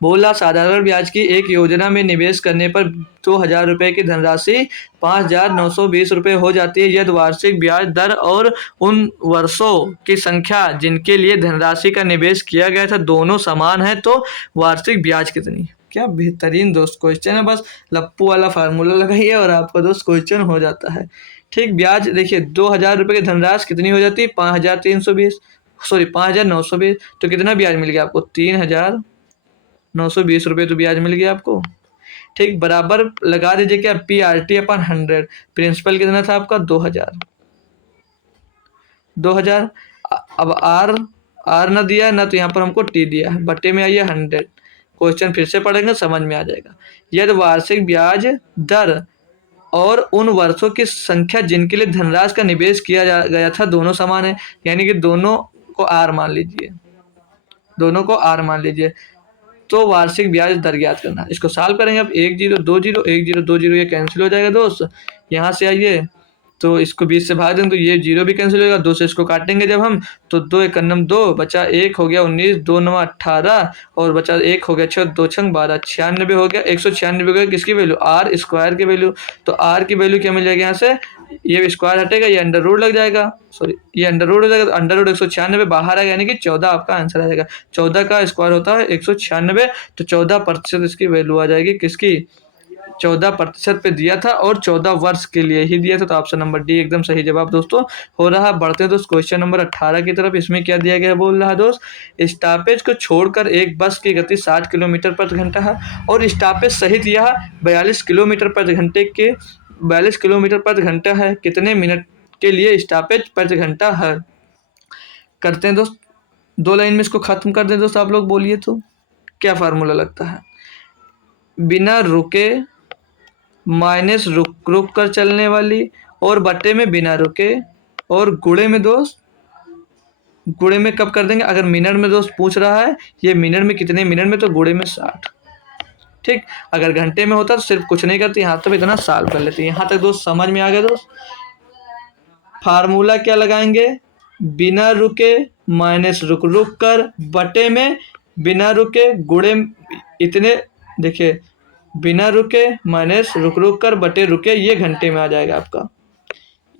बोला साधारण ब्याज की एक योजना में निवेश करने पर 2000 रुपये की धनराशि 5920 रुपये हो जाती है। यदि वार्षिक ब्याज दर और उन वर्षों की संख्या जिनके लिए धनराशि का निवेश किया गया था दोनों समान है तो वार्षिक ब्याज कितनी। क्या बेहतरीन दोस्त क्वेश्चन है, बस लप्पू वाला फार्मूला लगाइए और आपका दोस्त क्वेश्चन हो जाता है। ठीक, ब्याज देखिए 2000 रुपये की धनराशि कितनी हो जाती है, 5320, सॉरी 5920, तो कितना ब्याज मिल गया आपको, 3920 रुपये तो ब्याज मिल गया आपको। ठीक, बराबर लगा दीजिए क्या, PRT अपन 100, प्रिंसिपल कितना था आपका 2000। अब आर ना दिया ना, तो यहाँ पर हमको टी दिया है, बटे में आइए 100। क्वेश्चन फिर से पढ़ेंगे समझ में आ जाएगा। यदि वार्षिक ब्याज दर और उन वर्षों की संख्या जिनके लिए धनराशि का निवेश किया गया था दोनों समान है, यानी कि दोनों को आर मान लीजिए, दोनों को आर मान लीजिए, तो वार्षिक ब्याज दर ज्ञात करना। इसको सॉल्व करेंगे अब, 1 0 2 0 1 0 2 0 ये कैंसिल हो जाएगा दोस्त। यहाँ से आइए तो इसको 20 से भाग देंगे तो ये 0 भी कैंसिल होगा, 2 से इसको काटेंगे जब हम तो 2 1 2 बचा 1 हो गया 19, 2 9 18 और बचा 1 हो गया 6, 2 6 12, 96 हो गया। 196 हो गया किसकी वैल्यू, आर स्क्वायर की वैल्यू। तो आर की वैल्यू क्या मिल जाएगी यहाँ से, ये स्क्वायर हटेगा, ये अंडर रूट लग जाएगा, सॉरी ये अंडर रूट हो जाएगा, तो अंडर रूट 196 बाहर आएगा, यानी कि 14 आपका आंसर आ जाएगा। 14 का स्क्वायर होता है 196, तो 14% इसकी वैल्यू आ जाएगी किसकी, 14% पे दिया था और 14 वर्ष के लिए ही दिया था, तो ऑप्शन नंबर डी एकदम सही जवाब दोस्तों हो रहा। बढ़ते हैं दोस्त क्वेश्चन नंबर 18 की तरफ। इसमें क्या दिया गया है, बोल रहा दोस्त, स्टॉपेज को छोड़कर एक बस की गति 60 किलोमीटर प्रति घंटा है और स्टॉपेज सहित यह 42 किलोमीटर प्रति घंटा है, कितने मिनट के लिए स्टॉपेज प्रति घंटा है। करते हैं दोस्त, 2 लाइन में इसको खत्म कर दें दोस्त, आप लोग बोलिए तो क्या फार्मूला लगता है, बिना रुके माइनस रुक कर चलने वाली और बटे में बिना रुके और गुणे में दोस्त, गुणे में कब कर देंगे, अगर मिनट में दोस्त पूछ रहा है ये मिनट में कितने मिनट में, तो गुणे में 60। ठीक, अगर घंटे में होता तो सिर्फ कुछ नहीं करते, यहाँ तक इतना सॉल्व कर लेते। यहाँ तक दोस्त समझ में आ गया दोस्त। फार्मूला क्या लगाएंगे, बिना रुके माइनस रुक कर बटे में बिना रुके गुणे इतने, देखिए बिना रुके माइनस रुक कर बटे रुके, ये घंटे में आ जाएगा आपका,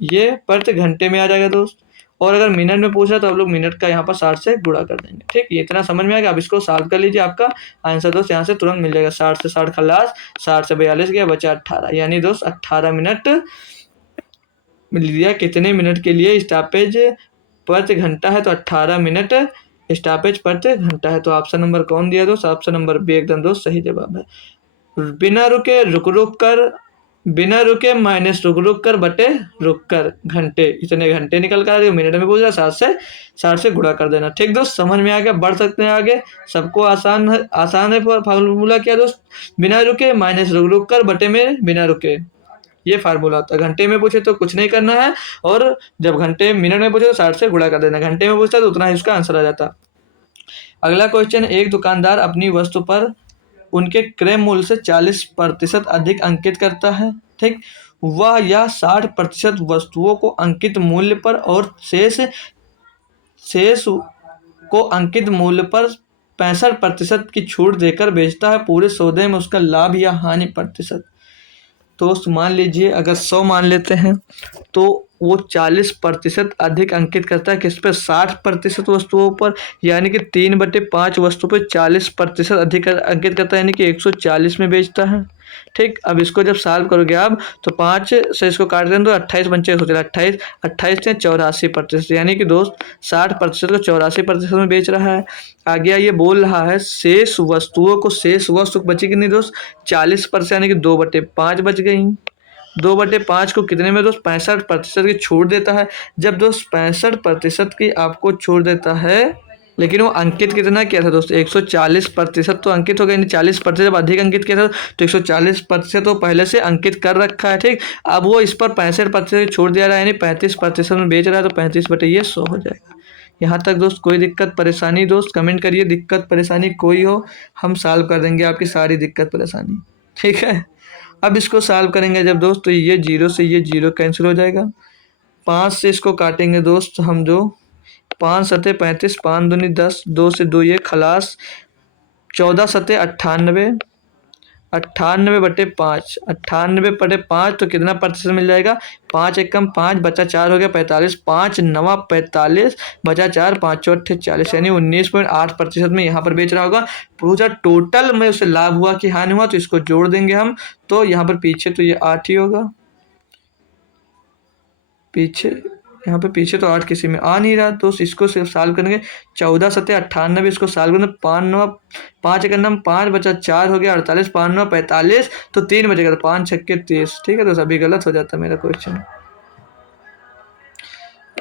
ये प्रति घंटे में आ जाएगा दोस्त। और अगर मिनट में पूछा तो आप लोग मिनट का यहाँ पर 60 से गुणा कर देंगे। ठीक, ये इतना समझ में आएगा। अब इसको सॉल्व कर लीजिए, आपका आंसर दोस्त यहाँ से तुरंत मिल जाएगा। 60 से 60 खलास, 60 से 42 गया, बचा 18, यानी दोस्त 18 मिनट मिल दिया। कितने मिनट के लिए स्टॉपेज प्रति घंटा है, तो 18 मिनट स्टॉपेज प्रति घंटा है। तो ऑप्शन नंबर कौन दिया दोस्त, ऑप्शन नंबर बी एकदम दोस्त सही जवाब है। बिना रुके रुक कर, बिना रुके माइनस रुक कर बटे रुक कर घंटे, इतने घंटे निकल कर आ गए, मिनट में पूछ रहा 60 से गुणा कर देना। ठीक दोस्त, समझ में आ गया। बढ़ सकते हैं आगे, सबको आसान है फार्मूला क्या दोस्त, बिना रुके माइनस रुक कर बटे में बिना रुके, ये फार्मूला होता है। घंटे में पूछे तो कुछ नहीं करना है, और जब घंटे मिनट में पूछे तो 60 से गुणा कर देना। घंटे में पूछता तो उतना ही उसका आंसर आ जाता। अगला क्वेश्चन, एक दुकानदार अपनी वस्तु पर उनके क्रय मूल्य से 40% अधिक अंकित करता है। ठीक, वह यह 60% वस्तुओं को अंकित मूल्य पर और शेष को अंकित मूल्य पर 65% की छूट देकर बेचता है। पूरे सौदे में उसका लाभ या हानि प्रतिशत, तो मान लीजिए अगर 100 मान लेते हैं तो वो 40% अधिक अंकित करता है किस पे, 60% वस्तुओं पर, यानी कि 3/5 वस्तु पर 40% अधिक अंकित करता है, यानी कि 140 में बेचता है। ठीक, अब इसको जब सॉल्व करोगे आप तो 5 से इसको काट दें तो 28 बचे, सोचो 28 28 से 84%, यानी कि दोस्त 60% को 84% में बेच रहा है। आगे ये बोल रहा है शेष वस्तुओं को, शेष वस्तु बची कितनी दोस्त 40%, यानी कि 2/5 बच गई। 2/5 को कितने में दोस्त 65% की छूट देता है। जब दोस्त 65% की आपको छूट देता है, लेकिन वो अंकित कितना किया था दोस्त 140% तो अंकित हो गया, 40% जब अधिक अंकित किया था तो 140% तो पहले से अंकित कर रखा है। ठीक, अब वो इस पर 65% छोड़ दिया रहा है, यानी 35% में बेच रहा है, तो 35/100 हो जाएगा। यहाँ तक दोस्त कोई दिक्कत परेशानी दोस्त कमेंट करिए, दिक्कत परेशानी कोई हो हम सॉल्व कर देंगे आपकी सारी दिक्कत परेशानी। ठीक है, अब इसको सॉल्व करेंगे जब दोस्त तो ये 0 से ये 0 कैंसिल हो जाएगा। 5 से इसको काटेंगे दोस्त हम, जो 5 सते 35, 5 दूनी 10, 2 से 2 ये खलास, 14 सते 98, 98/5, 98/5 तो कितना प्रतिशत मिल जाएगा 5 एकम 5 बचा 4 हो गया 45, 5 9 45 बचा 4 5 चौथे 40, यानी 19.8% में यहाँ पर बेच रहा होगा। पूरा टोटल में उसे लाभ हुआ कि हानि हुआ, तो इसको जोड़ देंगे हम, तो यहाँ पर पीछे तो ये 8 ही होगा, पीछे यहाँ पे पीछे तो 8 किसी में आ नहीं रहा, तो इसको सिर्फ सॉल्व करेंगे। 14 सते 98 इसको सॉल्व करेंगे, 5 9 5 एक नाम 5 बचा 4 हो गया 48, 5 9 45 तो 3 बचेगा, तो 5 6 30। ठीक है, तो सभी गलत हो जाता है मेरा क्वेश्चन।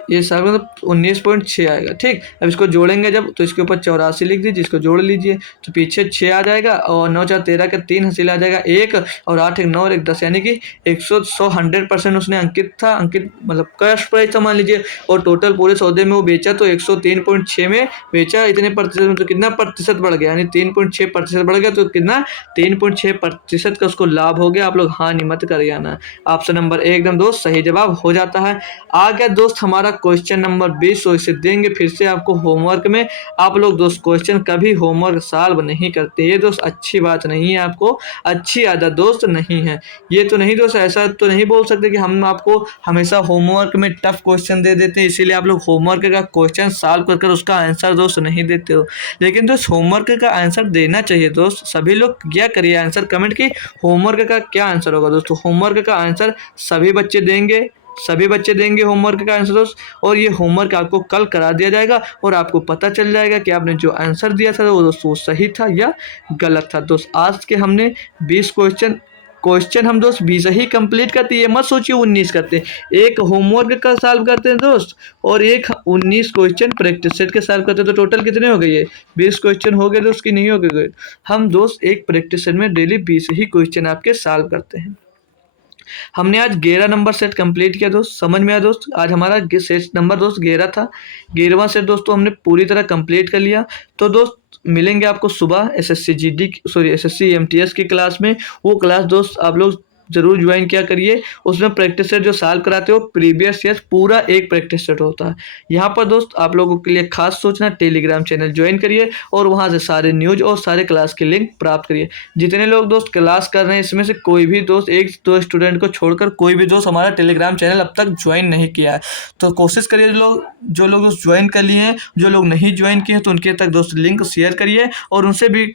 ये सॉल्व मतलब 19.6 आएगा। ठीक, अब इसको जोड़ेंगे जब तो इसके ऊपर 84 लिख दीजिए, इसको जोड़ लीजिए तो पीछे 6 आ जाएगा, और 9 4 13 का 3 हासिल आ जाएगा 1, और 8 1 9 और 1 10, यानी कि 100% उसने अंकित था, अंकित मतलब कैश प्राइस था मान लीजिए, और टोटल पूरे सौदे में वो बेचा तो 103.6 में बेचा, इतने प्रतिशत में तो कितना प्रतिशत बढ़ गया, यानी 3.6% बढ़ गया, तो कितना 3.6% का उसको लाभ हो गया। आप लोग हानि मत कर आना। ऑप्शन नंबर ए एकदम दोस्त सही जवाब हो जाता है। आ गया दोस्त हमारा क्वेश्चन नंबर 20, तो इसे देंगे फिर से आपको होमवर्क में। आप लोग दोस्त क्वेश्चन कभी होमवर्क सॉल्व नहीं करते, ये दोस्त अच्छी बात नहीं है, आपको अच्छी आदत दोस्त नहीं है। ये तो नहीं दोस्त, ऐसा तो नहीं बोल सकते कि हम आपको हमेशा होमवर्क में टफ क्वेश्चन दे देते हैं, इसीलिए आप लोग होमवर्क का क्वेश्चन सॉल्व कर उसका आंसर दोस्त नहीं देते हो। लेकिन दोस्त होमवर्क का आंसर देना चाहिए दोस्त, सभी लोग क्या करिए आंसर कमेंट की होमवर्क का क्या आंसर होगा दोस्तों। होमवर्क का आंसर सभी बच्चे देंगे, सभी बच्चे देंगे होमवर्क का आंसर दोस्त, और ये होमवर्क आपको कल करा दिया जाएगा, और आपको पता चल जाएगा कि आपने जो आंसर दिया था वो दोस्तों सही था या गलत था। दोस्त आज के हमने 20 क्वेश्चन हम दोस्त 20 ही कंप्लीट करते, ये मत सोचिए 19 करते, एक होमवर्क का सॉल्व करते हैं दोस्त, और एक 19 क्वेश्चन प्रैक्टिस सेट के सॉल्व करते हैं, तो टोटल कितने हो गए ये 20 क्वेश्चन हो गए दोस्त की नहीं हो गए। हम दोस्त एक प्रैक्टिस सेट में डेली 20 ही क्वेश्चन आपके सॉल्व करते हैं। हमने आज 11 नंबर सेट कंप्लीट किया दोस्त, समझ में आया दोस्त। आज हमारा सेट नंबर दोस्त 11 था, 11वां सेट दोस्तों हमने पूरी तरह कंप्लीट कर लिया। तो दोस्त मिलेंगे आपको सुबह एसएससी एमटीएस की क्लास में। वो क्लास दोस्त आप लोग जरूर ज्वाइन किया करिए, उसमें प्रैक्टिस सेट जो सॉल्व कराते हो प्रीवियस ईयर पूरा एक प्रैक्टिस सेट होता है। यहाँ पर दोस्त आप लोगों के लिए खास सोचना, टेलीग्राम चैनल ज्वाइन करिए और वहाँ से सारे न्यूज और सारे क्लास के लिंक प्राप्त करिए। जितने लोग दोस्त क्लास कर रहे हैं इसमें से कोई भी दोस्त एक दो स्टूडेंट को छोड़कर कोई भी दोस्त हमारा टेलीग्राम चैनल अब तक ज्वाइन नहीं किया है, तो कोशिश करिए जो लोग दोस्त ज्वाइन कर लिए हैं, जो लोग नहीं ज्वाइन किए हैं तो उनके तक दोस्त लिंक शेयर करिए, और उनसे भी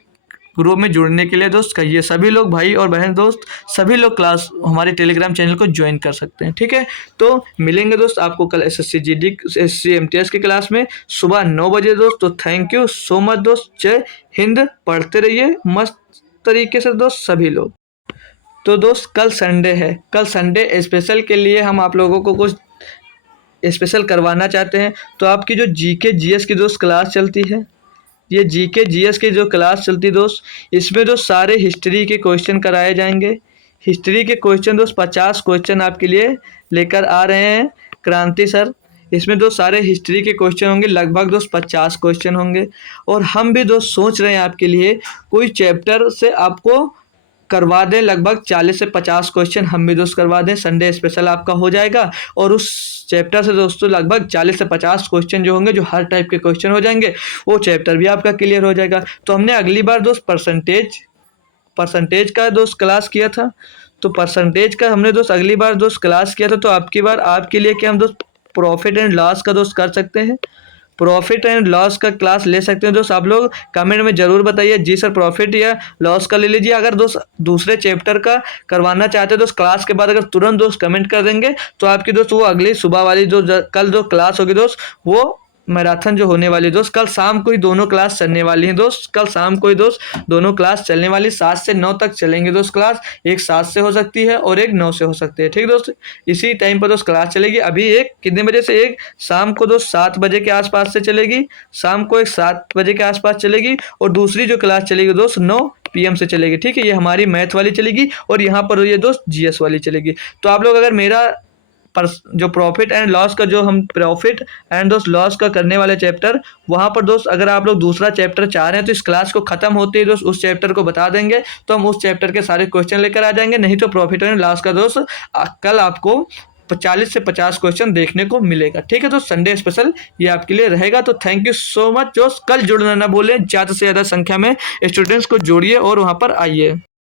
ग्रुप में जुड़ने के लिए दोस्त कहिए। सभी लोग भाई और बहन दोस्त सभी लोग क्लास हमारे टेलीग्राम चैनल को ज्वाइन कर सकते हैं। ठीक है, तो मिलेंगे दोस्त आपको कल एसएससी एमटीएस की क्लास में सुबह 9 बजे दोस्त। तो थैंक यू सो मच दोस्त, जय हिंद, पढ़ते रहिए मस्त तरीके से दोस्त सभी लोग। तो दोस्त कल संडे है, कल संडे स्पेशल के लिए हम आप लोगों को कुछ स्पेशल करवाना चाहते हैं। तो आपकी जो जीके जीएस की दोस्त क्लास चलती है, ये जीके जीएस की जो क्लास चलती दोस्त, इसमें दोस्त सारे हिस्ट्री के क्वेश्चन कराए जाएंगे। हिस्ट्री के क्वेश्चन दोस्त 50 क्वेश्चन आपके लिए लेकर आ रहे हैं क्रांति सर। इसमें दोस्त सारे हिस्ट्री के क्वेश्चन होंगे, लगभग दोस्त 50 क्वेश्चन होंगे। और हम भी दोस्त सोच रहे हैं आपके लिए कोई चैप्टर से आपको करवा दें, लगभग 40 से 50 क्वेश्चन हम भी दोस्त करवा दें। संडे स्पेशल आपका हो जाएगा, और उस चैप्टर से दोस्तों लगभग 40 से 50 क्वेश्चन जो होंगे, जो हर टाइप के क्वेश्चन हो जाएंगे, वो चैप्टर भी आपका क्लियर हो जाएगा। तो हमने अगली बार दोस्त परसेंटेज का दोस्त क्लास किया था, तो परसेंटेज का हमने दोस्त अगली बार दोस्त क्लास किया था, तो आपकी बार आपके लिए क्या हम दोस्त प्रॉफिट एंड लॉस का दोस्त कर सकते हैं। प्रॉफिट एंड लॉस का क्लास ले सकते हैं दोस्त। आप लोग कमेंट में जरूर बताइए जी सर प्रॉफिट या लॉस का ले लीजिए। अगर दोस्त दूसरे चैप्टर का करवाना चाहते हैं दोस्त क्लास के बाद अगर तुरंत दोस्त कमेंट कर देंगे तो आपकी दोस्त वो अगली सुबह वाली कल जो क्लास होगी दोस्त वो मैराथन जो होने वाली दोस्त कल शाम को ही दोनों क्लास चलने वाली हैं दोस्त। कल शाम को ही दोस्त दोनों क्लास चलने वाली 7 से 9 तक चलेंगे दोस्त क्लास। एक 7 से हो सकती है और एक 9 से हो सकती है, ठीक दोस्त। इसी टाइम पर दोस्त क्लास चलेगी। अभी एक कितने बजे से, एक शाम को दोस्त 7 बजे के आसपास से चलेगी, शाम को एक 7 बजे के आसपास चलेगी। और दूसरी जो क्लास चलेगी दोस्त 9 PM से चलेगी, ठीक है। ये हमारी मैथ वाली चलेगी और यहाँ पर ये दोस्त GS वाली चलेगी। तो आप लोग अगर मेरा जो प्रॉफिट एंड लॉस का जो हम प्रॉफिट एंड दोस्त लॉस का करने वाले चैप्टर वहाँ पर दोस्त अगर आप लोग दूसरा चैप्टर चाह रहे हैं तो इस क्लास को खत्म होते ही दोस्त उस चैप्टर को बता देंगे तो हम उस चैप्टर के सारे क्वेश्चन लेकर आ जाएंगे। नहीं तो प्रॉफिट एंड लॉस का दोस्त कल आपको 40 से 50 क्वेश्चन देखने को मिलेगा, ठीक है। तो संडे स्पेशल ये आपके लिए रहेगा। तो थैंक यू सो मच दोस्त। कल जुड़ना ना बोले, ज़्यादा से ज़्यादा संख्या में स्टूडेंट्स को जोड़िए और वहाँ पर आइए।